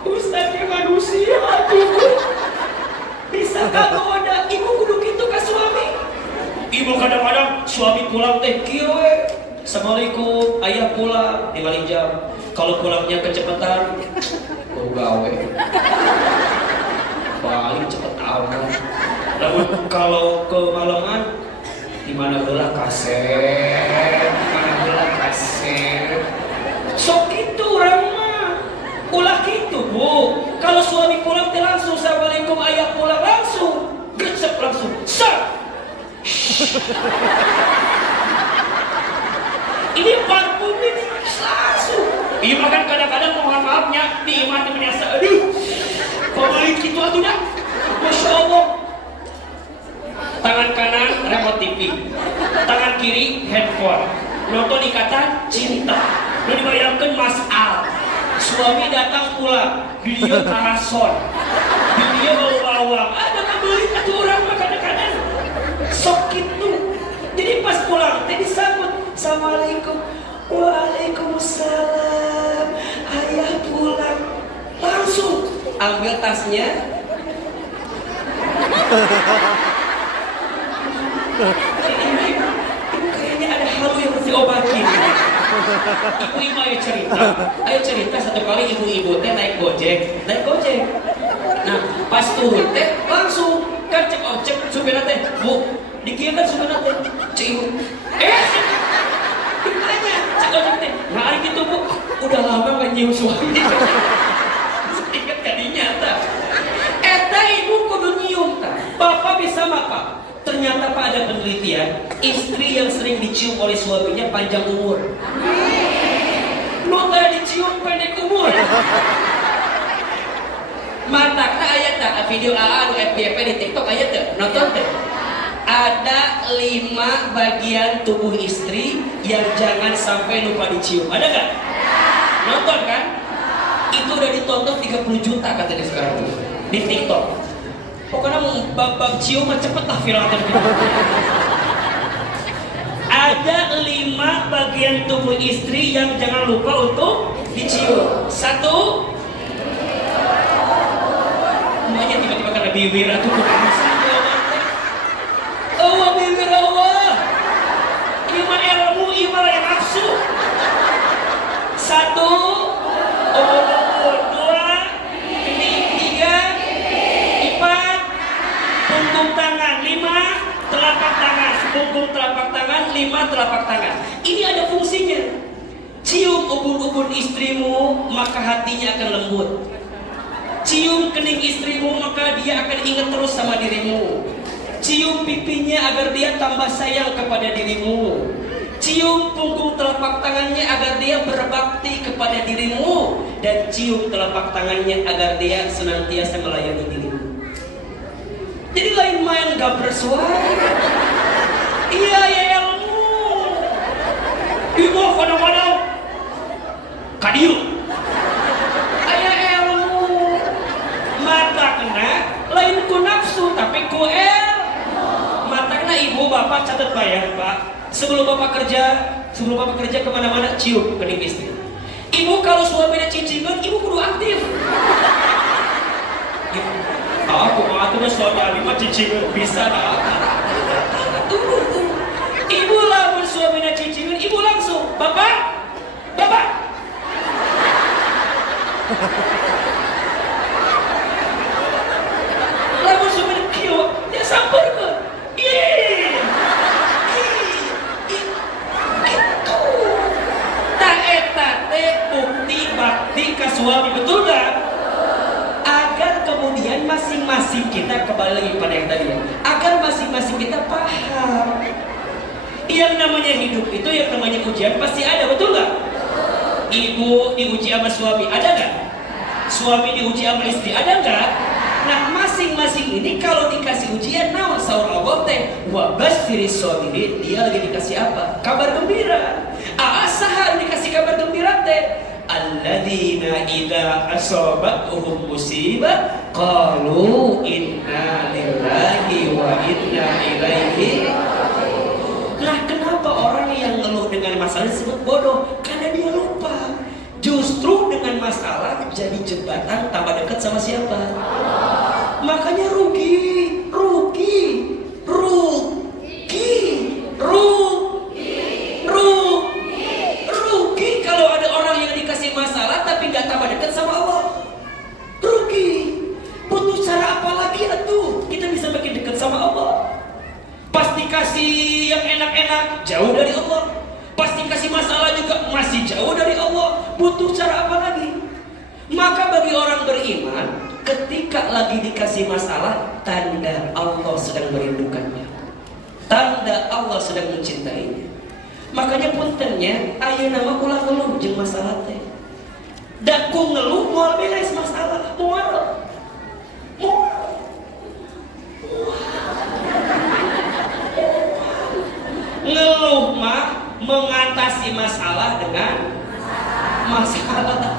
Ustadnya manusia tuh. Bisa kamu ada ibu kudu gitu ke suami. Ibu kadang-kadang suami pulang teh kieu we. Assalamualaikum, ayah pulang di balik jam. Kalau pulangnya kecepatan, gawe. Paling cepet amat. Namun kalau kemalaman, di mana heula kaset, Sok gitu orang mah. Ulah gitu bu. Kalau suami pulang teh langsung assalamualaikum, ayah pulang langsung, gecek langsung, sat. Ini parfumnya nih langsung. Iya makan kadang-kadang mohon maafnya di iman menyasa. Aduh, pembalik gitu atuh dah. Masya Allah. Tangan kanan remote TV, tangan kiri handphone. Nonton ikatan cinta. Lu dibayangkan Mas Al. Suami datang pulang, dia karason, dia bawa bawang. Ada ngebeli atuh orang mah kadang-kadang. Sok gitu. Jadi pas pulang, tadi disambut. Assalamualaikum, waalaikumsalam, ayah pulang. Langsung ambil tasnya. Kayaknya ada halu yang harus diobatin. Ibu-ibu ayo cerita satu kali ibu-ibu teh naik gojek. Nah pas turun teh langsung kan cek supirnya teh, bu, dikira kan supirnya teh, cek ibu. Ditanya, cek ojek teh, nah hari gitu bu, udah lama gak nyium suami. Ingat kadinya tak? Eta ibu kudu nyium tak? Bapak bisa apa? Ternyata Pak ada penelitian, istri yang sering dicium oleh suaminya panjang umur. Lu kayak dicium pendek umur. Matakna ayat tak? Video AA atau FYP di TikTok ayat tak? Nonton tak? Ada 5 bagian tubuh istri yang jangan sampai lupa dicium. Ada gak? Nonton kan? Itu udah ditonton 30 juta katanya sekarang tuh di TikTok. Pokoknya bab cium mah cepet lah viral. Ada Ada 5 bagian tubuh istri yang jangan lupa untuk dicium. 1, semuanya tiba-tiba karena bibir atau bukan bisa jawabannya. Allah bibir Allah. Ima ilmu, ima yang nafsu. 1, umur 2, kening 3, 4, punggung tangan 5, telapak tangan, punggung telapak tangan 5, telapak tangan. Ini ada fungsinya. Cium ubun-ubun istrimu, maka hatinya akan lembut. Cium kening istrimu, maka dia akan ingat terus sama dirimu. Cium pipinya agar dia tambah sayang kepada dirimu. Cium punggung telapak tangannya agar dia berbakti kepada dirimu. Dan cium telapak tangannya agar dia senantiasa melayani dirimu. Jadi lain main gak bersuara. Iya ya ilmu. Ibu kadang-kadang kadiu. Ayah ilmu. Mata kena lain ku nafsu tapi ku mata kena ibu bapak catat bayar pak. Sebelum bapak kerja kemana-mana cium kening istri. Ibu kalau suaminya cicingan, ibu kudu aktif. Aku mah tuh suami mah cicingan bisa dah. Ibu lamun suaminya cicingan, ibu langsung, bapak. Lamun suaminya kieu, dia samperkeun. Bukti bakti ke suami, betul gak? Agar kemudian masing-masing kita kembali lagi pada yang tadi ya. Agar masing-masing kita paham. Yang namanya hidup itu, yang namanya ujian pasti ada, betul gak? Ibu diuji sama suami, ada gak? Suami diuji sama istri, ada gak? Nah masing-masing ini kalau dikasih ujian, naon saur Allah teh wa basyiris sabirin, dia lagi dikasih apa? Kabar gembira. Saha dikasih kabar gembira teh alladzina idza asabatuhum musibah qalu inna lillahi wa inna ilaihi. Nah kenapa orang yang ngeluh dengan masalah disebut bodoh? Karena dia lupa justru dengan masalah jadi jembatan tambah dekat sama siapa? Makanya rugi kalau ada orang yang dikasih masalah tapi nggak tambah dekat sama Allah. Rugi. Butuh cara apa lagi atuh kita bisa makin dekat sama Allah? Pasti kasih yang enak-enak jauh dari Allah. Pasti kasih masalah juga masih jauh dari Allah. Butuh cara apa lagi? Maka bagi orang beriman, ketika lagi dikasih masalah, tanda Allah sedang merindukannya, tanda Allah sedang mencintainya. Makanya puntennya, ayo nama ulah ngeluh jeung masalah teh. Da ku ngeluh moal beres masalah, moal. Ngeluh mah mengatasi masalah dengan masalah.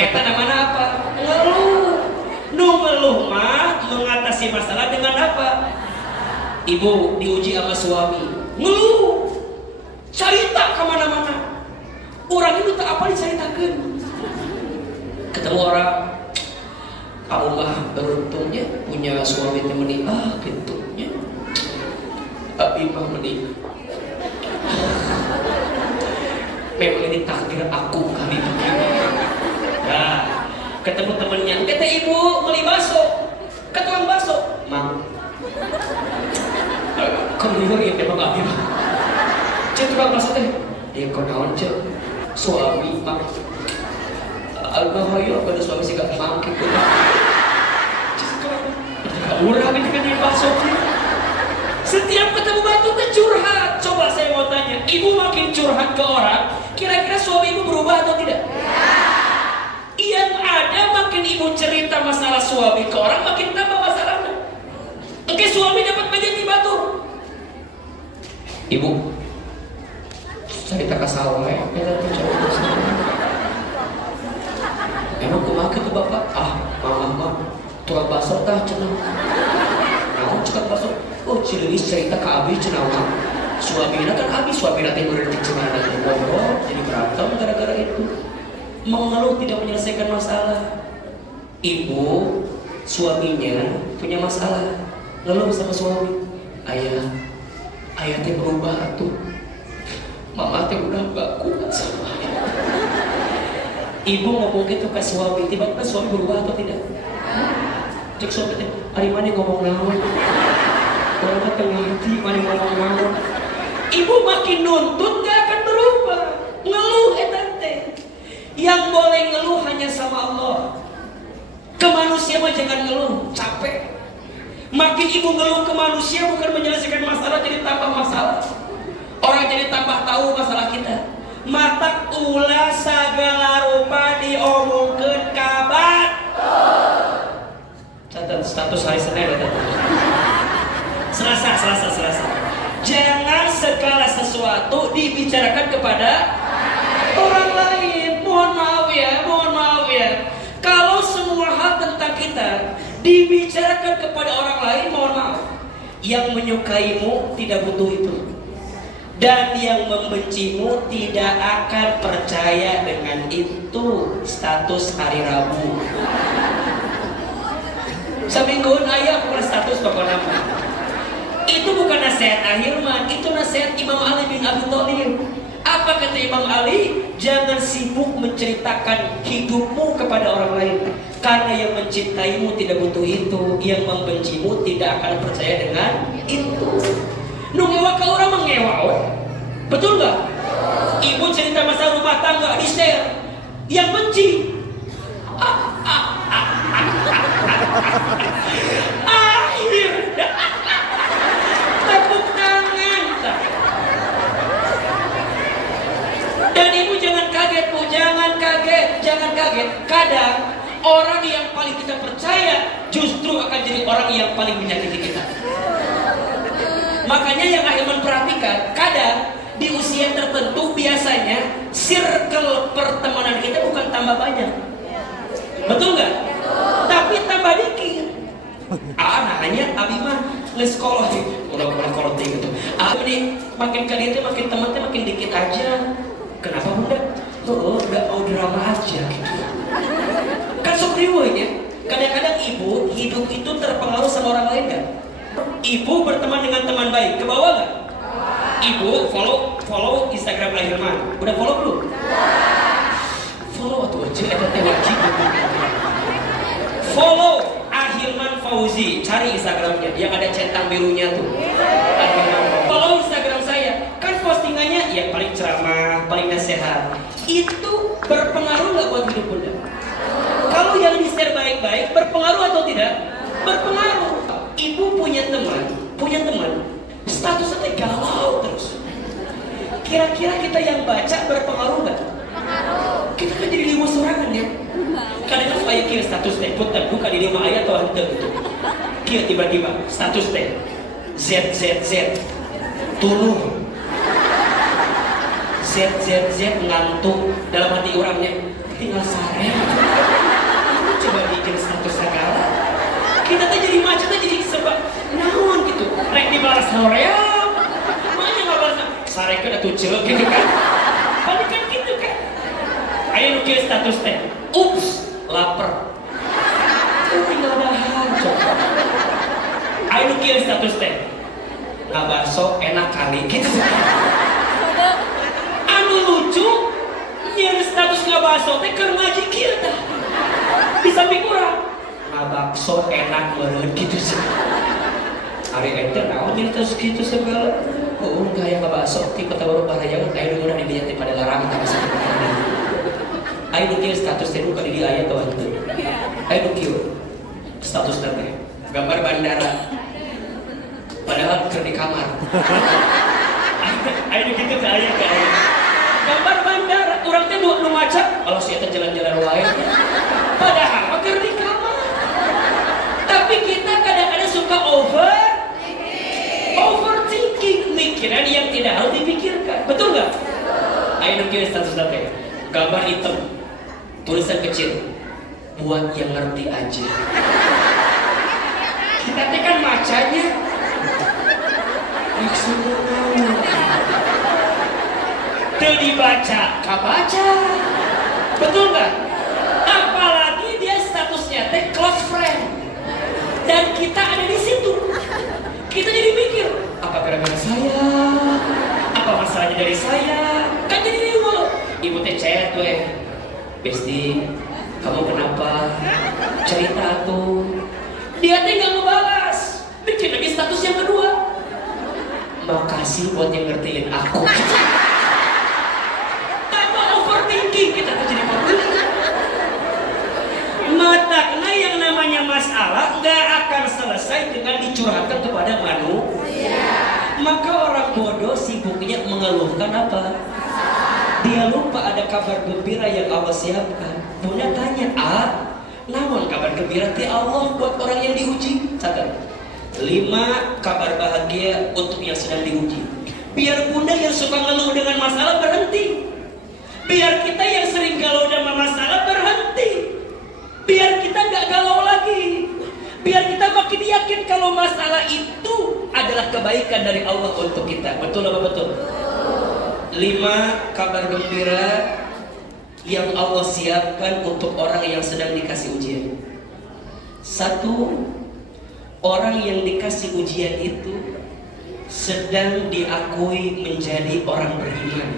Eta namanya apa? Ngeluh. Nu ngeluh mah mengatasi masalah dengan apa? Ibu diuji sama suami, ngeluh. Cerita kemana-mana. Orang itu tak apa diceritakan. Ketemu orang, kamu mah beruntungnya punya suami temani. Gitunya Abi mah menikah. Memang ini takdir aku kali ini. Nah, ketemu temennya, kata ibu beli bakso, ke tukang bakso, mang. Kamu lihat ya bang Abi. Tukang bakso teh, dia kau naon cek, suami mang. Alhamdulillah pada suami sih gak mang gitu. Urang ini kan bakso. Setiap ketemu batu teh curhat. Coba saya mau tanya, ibu makin curhat ke orang, kira-kira suami ibu berubah atau tidak? Yang ada makin ibu cerita masalah suami ke orang, makin tambah masalahnya. Oke, suami dapat banyak di batu. Ibu, cerita ke sawah ya, emang kumaha tuh bapak? Mama, tukang bakso tah cenah. Naon tukang bakso? Oh, Cileungeus cerita ke abi cenah mah. Suaminya kan habis, suaminya teh udah dicemana ngobrol, jadi berantem gara-gara itu. Mengeluh tidak menyelesaikan masalah. Ibu, suaminya punya masalah, ngeluh sama suami. Ayah teh berubah tuh. Mama teh udah gak kuat sama ayah. Ibu ngomong gitu ke suami, tiba-tiba suami berubah atau tidak? Cek suami teh, hari mana ngomong naon? Orang tengah hati, mana ngomong naon? Ibu makin nuntut gak akan berubah. Ngeluh teh. Yang boleh ngeluh hanya sama Allah. Ke manusia mah jangan ngeluh, capek. Makin ibu ngeluh ke manusia bukan menyelesaikan masalah, jadi tambah masalah. Orang jadi tambah tahu masalah kita. Matak ulah sagala rupa diomongkeun kabat. Catat status hari Senin ya. Selasa. Jangan segala sesuatu dibicarakan kepada orang lain. Mohon maaf ya. Kalau semua hal tentang kita dibicarakan kepada orang lain, mohon maaf. Yang menyukaimu tidak butuh itu. Dan yang membencimu tidak akan percaya dengan itu. Status hari Rabu. Semingguan ayah aku status pokoknya. Itu bukan nasihat Ahilman, itu nasihat Imam Ali bin Abi Thalib. Apa kata Imam Ali? Jangan sibuk menceritakan hidupmu kepada orang lain. Karena yang mencintaimu tidak butuh itu. Yang membencimu tidak akan percaya dengan itu. Nu ngewa ke orang mengewa, betul gak? Ibu cerita masa rumah tangga di share. Yang benci akhir tepuk tangan. Dan ibu jangan kaget bu, jangan kaget. Kadang orang yang paling kita percaya justru akan jadi orang yang paling menyakiti kita. Makanya yang Ahilman perhatikan, kadang di usia tertentu biasanya circle pertemanan kita bukan tambah banyak. Betul nggak? Tapi tambah dikit. Nanya abi mah ngesekolah udah kolot gitu. Ini makin kali itu makin teman makin dikit aja. Kenapa bunda? Udah mau drama aja gitu. Kan sok riwayat ya. Kadang-kadang ibu hidup itu terpengaruh sama orang lain kan? Ibu berteman dengan teman baik, ke bawah nggak? Ibu follow Instagram Ahilman. Udah follow belum? Follow atau aja ada wajib. Follow Ahilman Fauzi, cari Instagramnya yang ada centang birunya tuh. Follow Instagram saya, kan postingannya ya paling ceramah, paling nasihat. Itu berpengaruh nggak buat hidup bunda? Kalau yang di share baik-baik, berpengaruh atau tidak? Berpengaruh. Ibu punya teman, statusnya galau terus. Kira-kira kita yang baca berpengaruh nggak? Kita kan jadi liwat sorangan ya. Kadang-kadang supaya kira status teh pun buka di 5 ayat atau hantar gitu. Kira tiba-tiba status teh ZZZ turun. ZZZ ngantuk dalam hati orangnya. Tinggal sare. Coba bikin status segala. Kita tuh jadi macet tuh jadi sebab naon gitu. Rek dibalas hoream. Makanya nggak balas sare kan atuh ceuk gitu kan. Balik kan gitu kan. Ayo nukil status teh. Ups, lapar. Tinggal dahan coba. Ayo nukil status teh. Ngabaso enak kali gitu. Anu lucu, nyer status ngabaso teh keur ngaji kieu tah. Di samping urang. Bakso enak banget gitu sih. Hari itu naon jadi terus gitu segala. Kayak bakso tipe tahu parayangan kayak udah dilihat pada larang tapi sih. Ayo nukil status teh bukan di ayat atau hantu. Ayo nukil status teh gambar bandara. Padahal keur di kamar. Ayo nukil ke ayat ke ayat. Gambar bandara, orang teh nu maca, kalau saya jalan-jalan lain. Padahal keur di kamar. Tapi kita kadang-kadang suka overthinking, mikiran yang tidak harus dipikirkan. Betul nggak? Ayo nukil status teh. Gambar hitam, tulisan kecil, buat yang ngerti aja. Kita teh kan macanya maksudnya Teu dibaca, kabaca. Betul nggak? Apalagi dia statusnya teh close friend. Dan kita ada di situ. Kita jadi mikir, apa gara-gara saya? Apa masalahnya dari saya? Kan jadi ribut. Ibu teh chat weh. Besti, kamu kenapa? Cerita tuh. Dia teh nggak ngebalas. Bikin lagi status yang kedua. Makasih buat yang ngertiin aku. Tambah overthinking kita tuh jadi problem. Matakna yang namanya masalah nggak akan selesai dengan dicurahkan kepada manusia. Maka orang bodoh sibuknya mengeluhkan apa? Dia lupa ada kabar gembira yang Allah siapkan. Bunda tanya, namun kabar gembira ti Allah buat orang yang diuji. Catat. 5 kabar bahagia untuk yang sedang diuji. Biar bunda yang suka ngeluh dengan masalah berhenti. Biar kita yang sering galau dengan masalah berhenti. Biar kita nggak galau lagi. Biar kita makin yakin kalau masalah itu adalah kebaikan dari Allah untuk kita. Betul apa betul? 5 kabar gembira yang Allah siapkan untuk orang yang sedang dikasih ujian. 1, orang yang dikasih ujian itu sedang diakui menjadi orang beriman.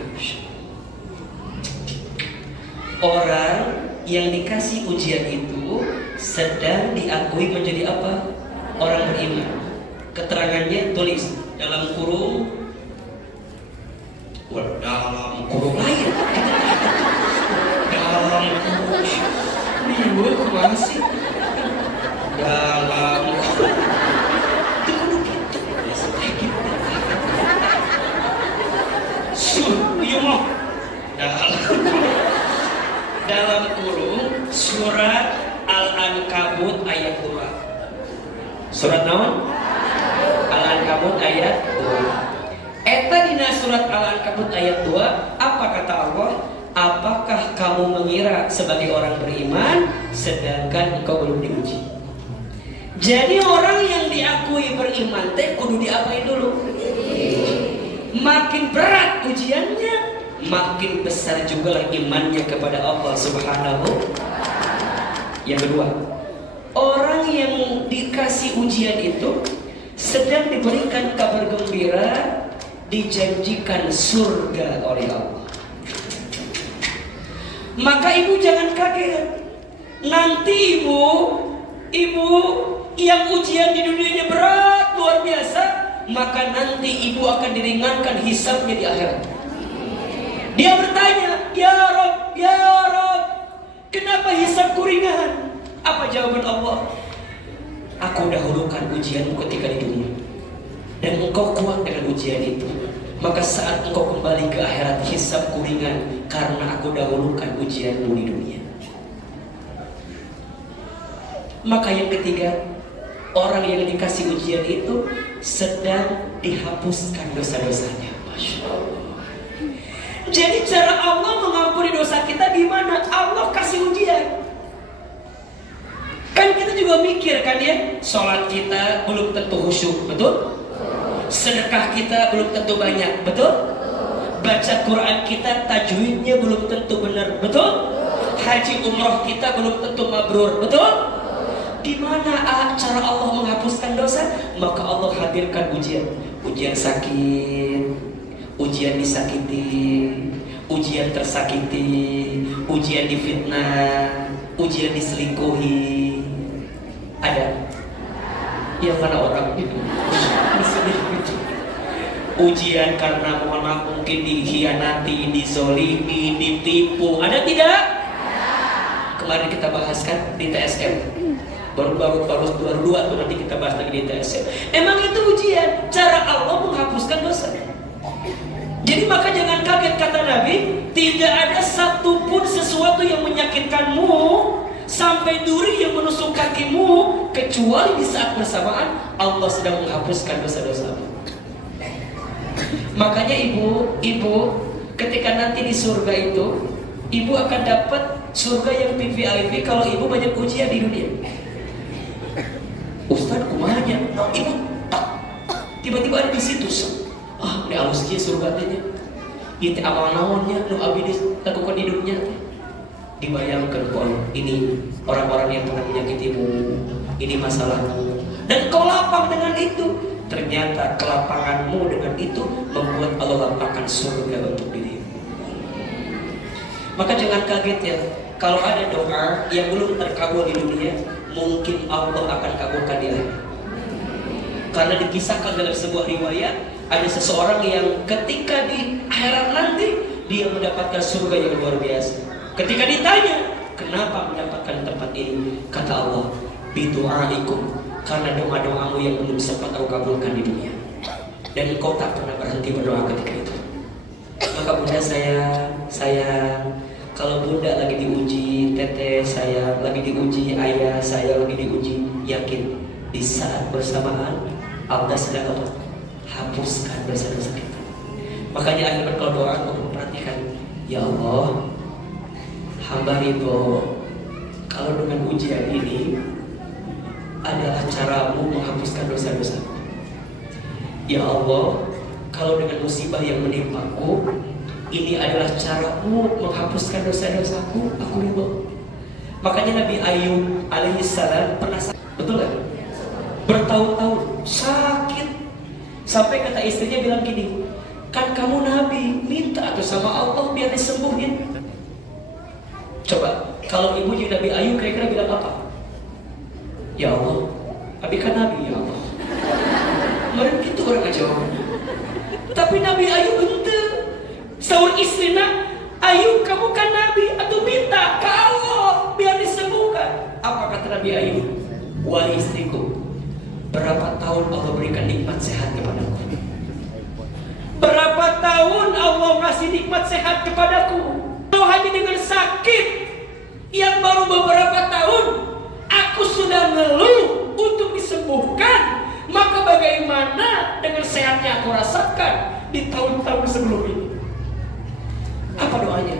Orang yang dikasih ujian itu sedang diakui menjadi apa? Orang beriman. Keterangannya tulis dalam kurung lain. Dalam kurung ini kemana sih? Dalam dalam kurung surat Al-Ankabut ayat 2. Surat naon? Al-Ankabut ayat 2. Eta dina surat Al-Ankabut ayat 2, apa kata Allah? Apakah kamu mengira sebagai orang beriman sedangkan engkau belum diuji? Jadi orang yang diakui beriman teh kudu diapain dulu? Makin berat ujiannya, makin besar juga lah imannya kepada Allah Subhanahu. Yang kedua, orang yang dikasih ujian itu sedang diberikan kabar gembira, dijanjikan surga oleh Allah. Maka ibu jangan kaget. Nanti ibu yang ujian di dunianya berat luar biasa, maka nanti ibu akan diringankan hisabnya di akhirat. Dia bertanya, ya Rob, kenapa hisabku ringan? Apa jawaban Allah? Aku dahulukan ujianmu ketika di dunia, dan engkau kuat dengan ujian itu. Maka saat engkau kembali ke akhirat, hisabku ringan karena aku dahulukan ujianmu di dunia. Maka yang ketiga, orang yang dikasih ujian itu sedang dihapuskan dosa-dosanya. Masya Allah. Jadi cara Allah mengampuni dosa kita di mana? Allah kasih ujian. Kan kita juga mikir kan ya, sholat kita belum tentu khusyuk, betul? Sedekah kita belum tentu banyak, betul? Baca Quran kita tajwidnya belum tentu benar, betul? Haji umroh kita belum tentu mabrur, betul? Gimana cara Allah menghapuskan dosa? Maka Allah hadirkan ujian. Ujian sakit, ujian disakiti, ujian tersakiti, ujian difitnah, ujian diselingkuhi. Ada? Yang mana orang itu? Ujian karena mohon maaf mungkin dikhianati, dizolimi, ditipu. Ada tidak? Kemarin kita bahaskan di TSM. Baru 2 tuh nanti kita bahas lagi di TSM. Emang itu ujian, cara Allah menghapuskan dosa. Jadi maka jangan kaget kata Nabi, tidak ada satupun sesuatu yang menyakitkanmu sampai duri yang menusuk kakimu, kecuali di saat bersamaan Allah sedang menghapuskan dosa-dosamu. Makanya ibu ketika nanti di surga itu, ibu akan dapat surga yang VVIP kalau ibu banyak ujian di dunia. Ustaz kumanya, ibu tak tiba-tiba ada di situ. Ah, di alus kieu surga teh nya. Ieu teh amal naonnya nu abdi lakukan di dunia teh. Dibayangkan ku Allah, ini orang-orang yang pernah menyakitimu, ini masalahmu, dan kau lapang dengan itu. Ternyata kelapanganmu dengan itu membuat Allah lapangkan surga untuk dirimu. Maka jangan kaget ya, kalau ada doa yang belum terkabul di dunia, mungkin Allah akan kabulkan di akhirat. Karena dikisahkan dalam sebuah riwayat, ada seseorang yang ketika di akhirat nanti dia mendapatkan surga yang luar biasa. Ketika ditanya, kenapa mendapatkan tempat ini? Kata Allah, bidu'aikum, karena doa-doamu yang belum sempat aku kabulkan di dunia. Dan engkau tak pernah berhenti berdoa ketika itu. Maka bunda sayang, kalau bunda lagi diuji, teteh saya lagi diuji, ayah saya lagi diuji, yakin di saat bersamaan Allah sedang hapuskan dosa-dosa kita. Makanya akhirnya kalau doa aku perhatikan, ya Allah, hamba ridho kalau dengan ujian ini adalah caramu menghapuskan dosa-dosa. Ya Allah, kalau dengan musibah yang menimpaku ini adalah caramu menghapuskan dosa-dosaku, aku ridho. Makanya Nabi Ayub alaihissalam pernah sakit, betul gak? Bertahun-tahun sakit, sampai kata istrinya bilang gini, kan kamu Nabi, minta atau sama Allah biar disembuhin. Coba kalau ibu jadi Nabi Ayub kira-kira bilang apa? Ya Allah, Abi kan Nabi, ya Allah. Mereka gitu orang jawab. Tapi Nabi Ayub ente, sahur istrina, Ayub kamu kan Nabi, atau minta ke Allah biar disembuhkan. Apa kata Nabi Ayub? Wahai istriku, berapa tahun Allah berikan nikmat sehat kepadaku? Berapa tahun Allah ngasih nikmat sehat kepadaku? Kalau hanya dengan sakit yang baru beberapa tahun aku sudah ngeluh untuk disembuhkan, maka bagaimana dengan sehatnya aku rasakan di tahun-tahun sebelum ini? Apa doanya?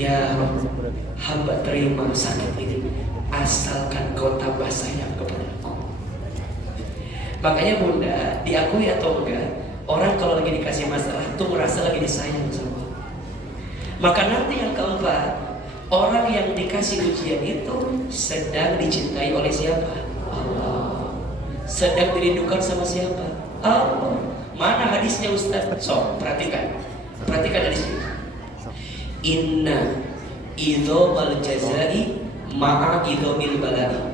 Ya Rabb, hamba terima sakit ini, asalkan kau tambah sayang kepadaku. Makanya bunda, diakui atau enggak, orang kalau lagi dikasih masalah tuh merasa lagi disayang sama Allah. Maka nanti yang keempat, orang yang dikasih ujian itu sedang dicintai oleh siapa? Allah. Sedang dirindukan sama siapa? Allah. Mana hadisnya Ustaz? So, perhatikan hadisnya. Inna idhomal jazai ma'a idhomil balai.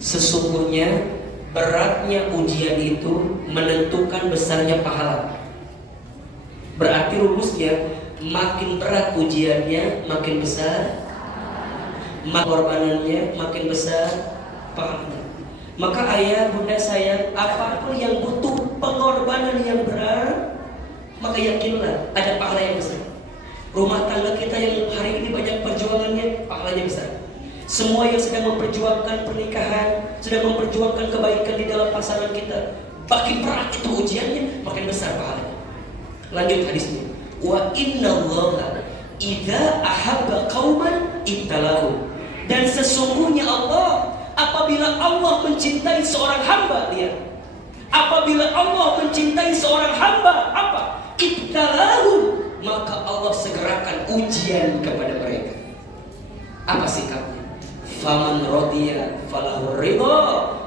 Sesungguhnya beratnya ujian itu menentukan besarnya pahala. Berarti rumusnya, makin berat ujiannya makin besar pengorbanannya, makin besar pahalanya. Maka ayah bunda sayang, apapun yang butuh pengorbanan yang berat, maka yakinlah ada pahala yang besar. Rumah tangga kita yang hari ini banyak perjuangannya, pahalanya besar. Semua yang sedang memperjuangkan pernikahan, sedang memperjuangkan kebaikan di dalam pasangan kita, makin berat itu ujiannya, makin besar pahalanya. Lanjut hadisnya. Wa innallaha idza ahabba qauman ibtalahu. Dan sesungguhnya Allah, apabila Allah mencintai seorang hamba, lihat, apabila Allah mencintai seorang hamba, apa? Ibtalahu, maka Allah segerakan ujian kepada mereka. Apa sikapnya? Faman radiya falahu ridha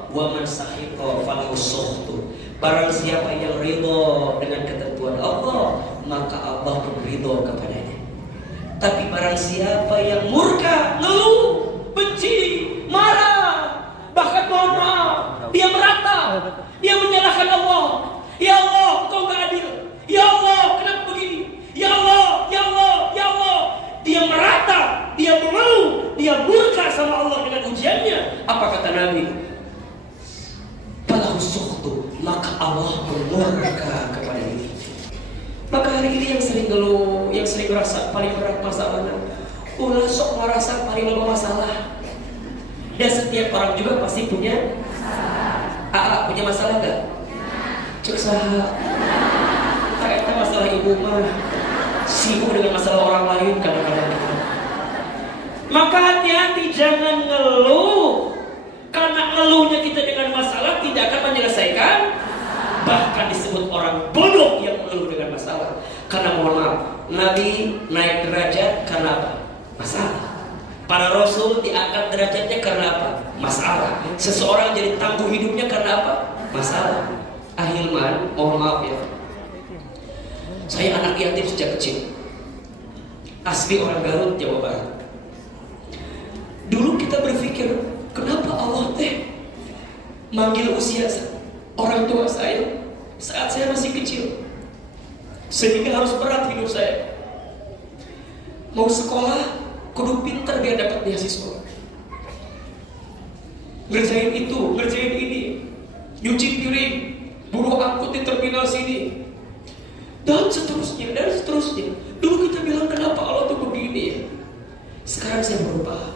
wa man sakhita falahu sukhtu. Barang siapa yang ridha dengan ketentuan Allah, maka Allah pun ridha kepadanya. Tapi barang siapa yang murka, ngeluh, benci, marah, bahkan mohon maaf, dia meratap, dia menyalahkan Allah. Ya Allah, Engkau gak adil. Ya Allah, kenapa begini? Ya Allah, ya Allah, ya Allah. Dia meratap, dia mengeluh, dia murka sama Allah dengan ujiannya. Apa kata Nabi? Falahu sukhtu, maka Allah murka kepada diri. Maka hari ini yang sering ngeluh, yang sering merasa paling berat masalahnya, ulah sok merasa paling loba masalah. Dan setiap orang juga pasti punya masalah. Punya masalah gak? Cek saha. Ternyata masalah ibu mah sibuk dengan masalah orang lain kadang-kadang. Maka hati-hati, jangan ngeluh. Karena ngeluhnya kita dengan masalah tidak akan menyelesaikan. bahkan disebut orang bodoh yang mengeluh dengan masalah. Karena mohon maaf, Nabi naik derajat karena apa? Masalah. Para rasul diangkat derajatnya karena apa? Masalah. Seseorang jadi tangguh hidupnya karena apa? Masalah. Ahilman, mohon maaf ya, saya anak yatim sejak kecil. Asli orang Garut, Jawa Barat. Dulu kita berpikir, kenapa Allah manggil usia orang tua saya saat saya masih kecil, sehingga harus berat hidup saya. Mau sekolah, kudu pintar biar dapat beasiswa. Ngerjain itu, ngerjain ini, nyuci piring, buruh angkut di terminal sini, dan seterusnya, dan seterusnya. Dulu kita bilang kenapa Allah tuh begini ya. Sekarang saya berubah.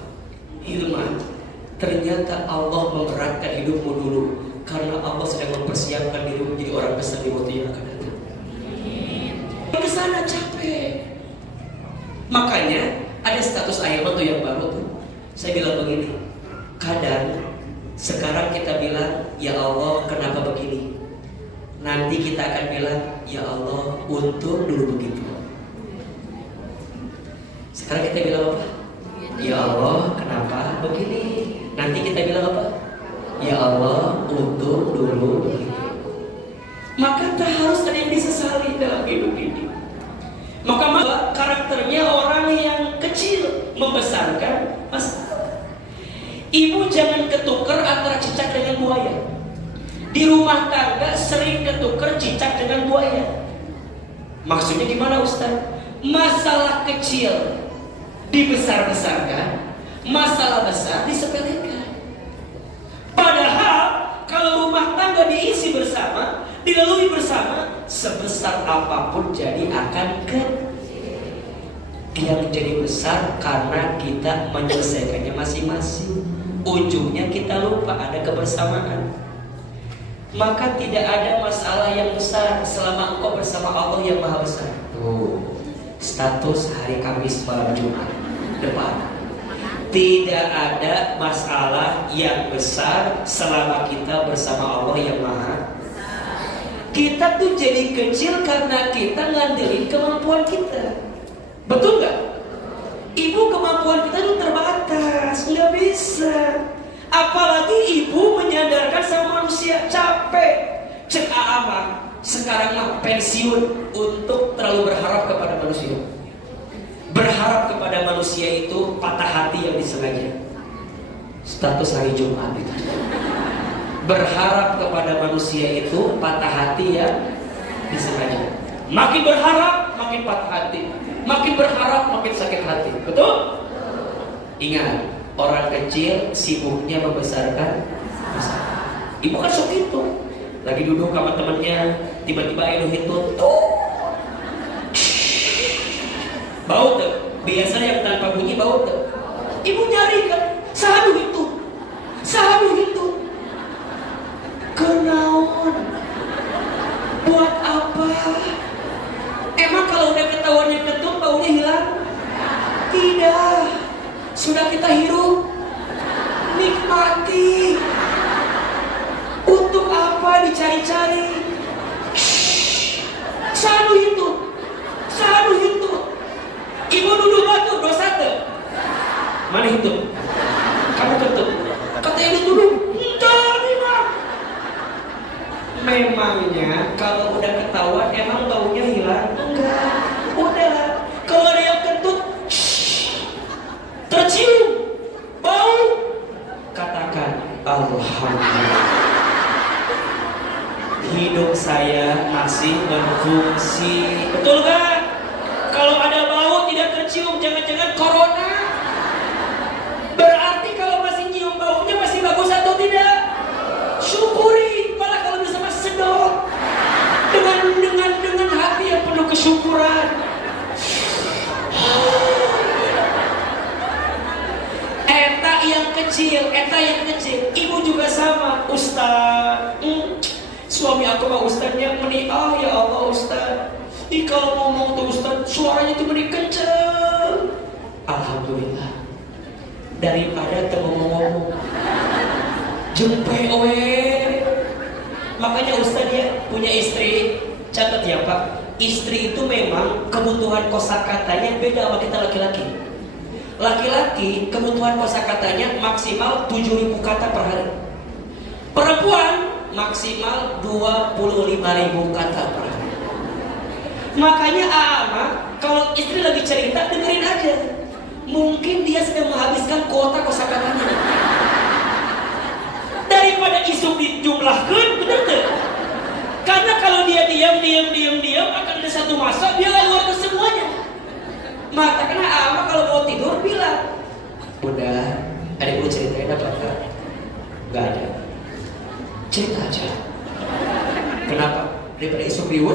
Hilman, ternyata Allah memberatkan hidupmu dulu karena Allah sedang mempersiapkan dirimu menjadi orang besar di waktu yang akan datang. Ke sana capek. Makanya ada status ayat tuh yang baru tuh. Saya bilang begini, kadang sekarang kita bilang, ya Allah kenapa begini? Nanti kita akan bilang, ya Allah untung dulu begitu. Sekarang kita bilang apa? Ya Allah kenapa begini? Nanti kita bilang apa? Ya Allah untung dulu begitu. Maka tak harus ada yang disesali dalam hidup ini. Maka karakternya orang yang kecil membesarkan masalah. Ibu jangan ketukar antara cicak dengan buaya. Di rumah tangga sering ketukar cicak dengan buaya. Maksudnya gimana Ustaz? Masalah kecil dibesar-besarkan, masalah besar disepelekan. Padahal kalau rumah tangga diisi bersama, dilalui bersama, sebesar apapun jadi akan yang jadi besar karena kita menyelesaikannya masing-masing. Ujungnya kita lupa ada kebersamaan. Maka tidak ada masalah yang besar selama engkau bersama Allah yang maha besar. Status hari Kamis malam Jumat depan. Tidak ada masalah yang besar selama kita bersama Allah yang maha. Kita tuh jadi kecil karena kita ngandelin kemampuan kita. Betul nggak? Ibu kemampuan kita tuh terbatas, nggak bisa. Apalagi ibu menyadarkan sama manusia capek. Cek Aamah sekarang mah pensiun untuk terlalu berharap kepada manusia. Berharap kepada manusia itu patah hati yang disengaja. Status hari Jumat itu. Berharap kepada manusia itu patah hati yang disengaja. Makin berharap makin patah hati. Makin berharap makin sakit hati. Betul? Ingat, orang kecil sibuknya membesarkan masalah. Ibu kan sok itu. Lagi duduk sama temennya, tiba-tiba Edo hitut tuh. Bau tuh. Biasanya yang tanpa bunyi bau tuh. Ibu nyari kan, sahadu itu. Sahadu itu. Kenaon? Buat apa? Emang kalau udah ketahuan yang kentut baunya hilang? Tidak. Sudah kita hirup, nikmati. Untuk apa dicari-cari? Sahadu itu. Sahadu itu. Ibu duduk batu dosa tuh. Mana itu? Kamu kentut. Kata ibu duduk. Entar memang. Memangnya kalau udah ketahuan emang baunya hilang? Enggak. Udah. Kalau ada yang kentut, tercium bau, katakan alhamdulillah. Hidup saya masih berfungsi. Betul kan? Kalau ada bau tidak tercium, jangan-jangan corona. Berarti kalau masih nyium baunya masih bagus atau tidak? Syukuri, malah kalau bisa masih sedot. Dengan hati yang penuh kesyukuran. Eta yang kecil. Ibu juga sama, Ustaz. Suami aku mah Ustaznya meni, ya Allah Ustaz. Kalau ngomong tuh Ustaz, suaranya tuh meni kenceng. Alhamdulillah. Daripada teu ngomong, jempe we. Makanya Ustaz ya punya istri, catat ya Pak, istri itu memang kebutuhan kosakatanya beda sama kita laki-laki. Laki-laki kebutuhan kosakatanya maksimal 7.000 kata per hari. Perempuan maksimal 25.000 kata per hari. Makanya Ama kalau istri lagi cerita dengerin aja. Mungkin dia sedang menghabiskan kuota kosakatanya. Daripada isuk dijumlahkan, bener tuh. Karena kalau dia diam akan ada satu masa dia keluarkan semuanya. Maka karena Ama kalau mau tidur bilang, udah, ada yang mau ceritain apa enggak? Enggak ada. Cerita aja. Kenapa? Daripada isuk riweuh,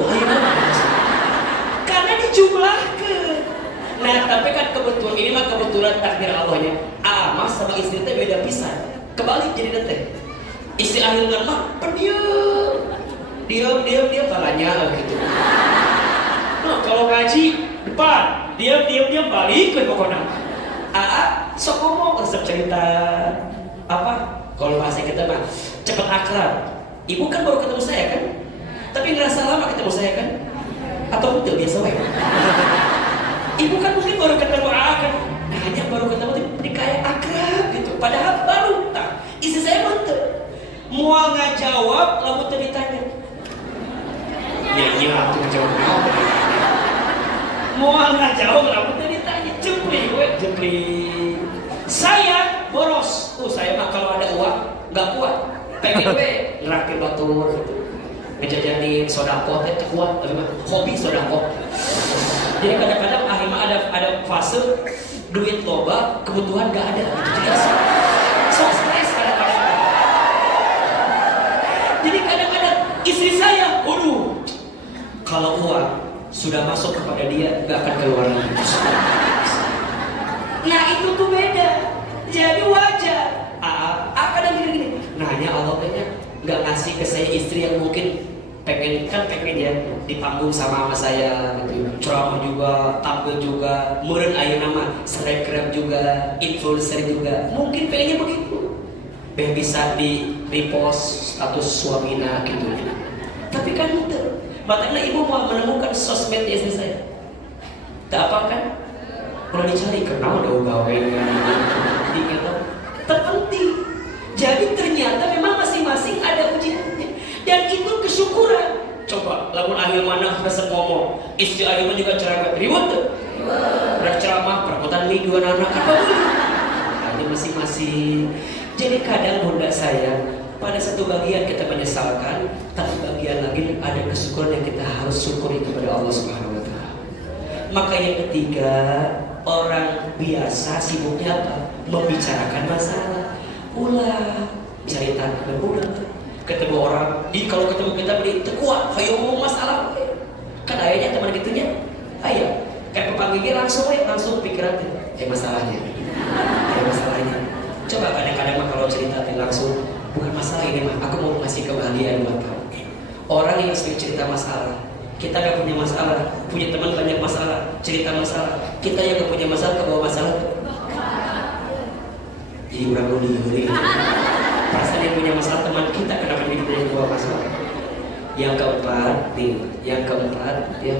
karena dijumlahkan. Nah, tapi kan kebetulan ini mah kebetulan takdir Allahnya. Ama sama istri teh beda pisan. Kebalik jadi nanti. Istri akhirnya mah diam kalanya gitu. Nah, kalau ngaji depan, diam balik ke pokoknya. Sok ngomong resep cerita apa? Kalau bahasa kita mah cepet akrab. Ibu kan baru ketemu saya kan? Tapi ngerasa lama ketemu saya kan? Atau itu biasa wae. Ibu kan mungkin baru ketemu kan? Nah, hanya baru ketemu tapi kayak akrab gitu. Padahal baru tak. Istri saya mantep. Mual ngajawab, lalu tadi ditanya. Ya, aku ngejawab. Mual ngajawab, lalu tadi ditanya. Jempli. Saya boros. Saya mah kalau ada uang nggak kuat. Pengen ngerakit batur gitu. Ngejajanin sodako, teh kuat. Tapi mah hobi sodako. Jadi kadang-kadang akhirnya ada fase duit loba, kebutuhan nggak ada. Jadi so stres kadang-kadang. Jadi kadang-kadang istri saya, kalau uang sudah masuk kepada dia, nggak akan keluar lagi. Nah itu tuh beda. Jadi wajar. Kadang gini. Nah hanya Allah nggak ngasih ke saya istri yang mungkin pengen ya di panggung sama saya gitu, ceramah juga, tampil juga, meureun ayeuna mah selebgram juga, influencer juga, mungkin pengennya begitu. Bisa di repost status suamina gitu. Tapi kan itu, makanya ibu mau menemukan sosmed istri saya. Tak apa kan? Kalau dicari kenal udah gawe gitu. Terpenting. Jadi ternyata memang masing-masing ada ujiannya. Dan itu kesyukuran. Coba, lamun akhir mana resep ngomong, istri akhirnya juga ceramah, ribut tuh. Udah ceramah, perebutan mie dua anak, apa boleh? Ada masing-masing. Jadi kadang bunda saya, pada satu bagian kita menyesalkan, tapi bagian lagi ada kesyukuran yang kita harus syukuri kepada Allah Subhanahu Wa Taala. Maka yang ketiga, orang biasa sibuknya apa? Membicarakan masalah. Ulah, ceritakan ulah. Ketemu orang, kalau ketemu kita beri tekuat, ayo ngomong masalah. Kan ayahnya teman gitunya, ayo, kayak pepanggilnya langsung pikiran masalahnya. Coba kadang-kadang mah kalau cerita langsung, bukan masalah ini mah, aku mau ngasih kebahagiaan buat kamu. Orang yang sering cerita masalah, kita gak punya masalah, punya teman banyak masalah, cerita masalah, kita yang gak punya masalah, kebawa masalah. Jadi kurang diri. Perasaan yang punya masalah teman kita, kenapa jadi punya dua masalah? Yang keempat ya.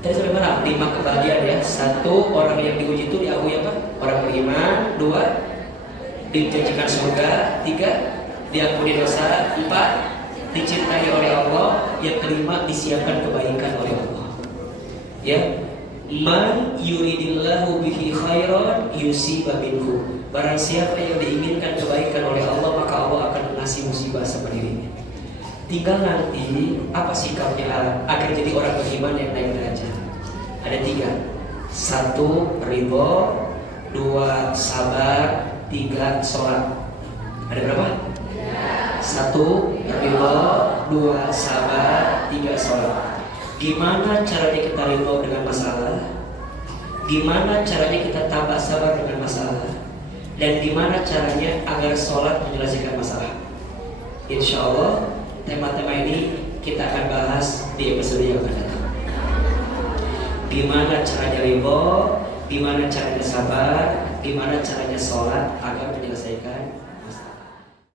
Tadi sampai mana? 5 kebahagiaan ya. 1, orang yang diuji itu diakui apa? Orang beriman. 2, dijanjikan surga. 3, diampuni dosa. 4, dicintai oleh Allah. Yang kelima, disiapkan kebaikan oleh Allah. Ya. Man yuridillahu bihi khairan yusiba minhu. Barang siapa yang diinginkan kebaikan oleh Allah, maka Allah akan mengasih musibah sama dirinya. Tinggal nanti apa sikapnya agar jadi orang beriman yang naik derajat. Ada 3. 1, ridho. 2, sabar. 3, sholat. Ada berapa? 1, ridho. 2, sabar. 3, sholat. Gimana caranya kita ridho dengan masalah? Gimana caranya kita tabah sabar dengan masalah? Dan gimana caranya agar sholat menyelesaikan masalah? Insya Allah tema-tema ini kita akan bahas di episode yang akan datang. Gimana caranya ridho, gimana caranya sabar, gimana caranya sholat agar menyelesaikan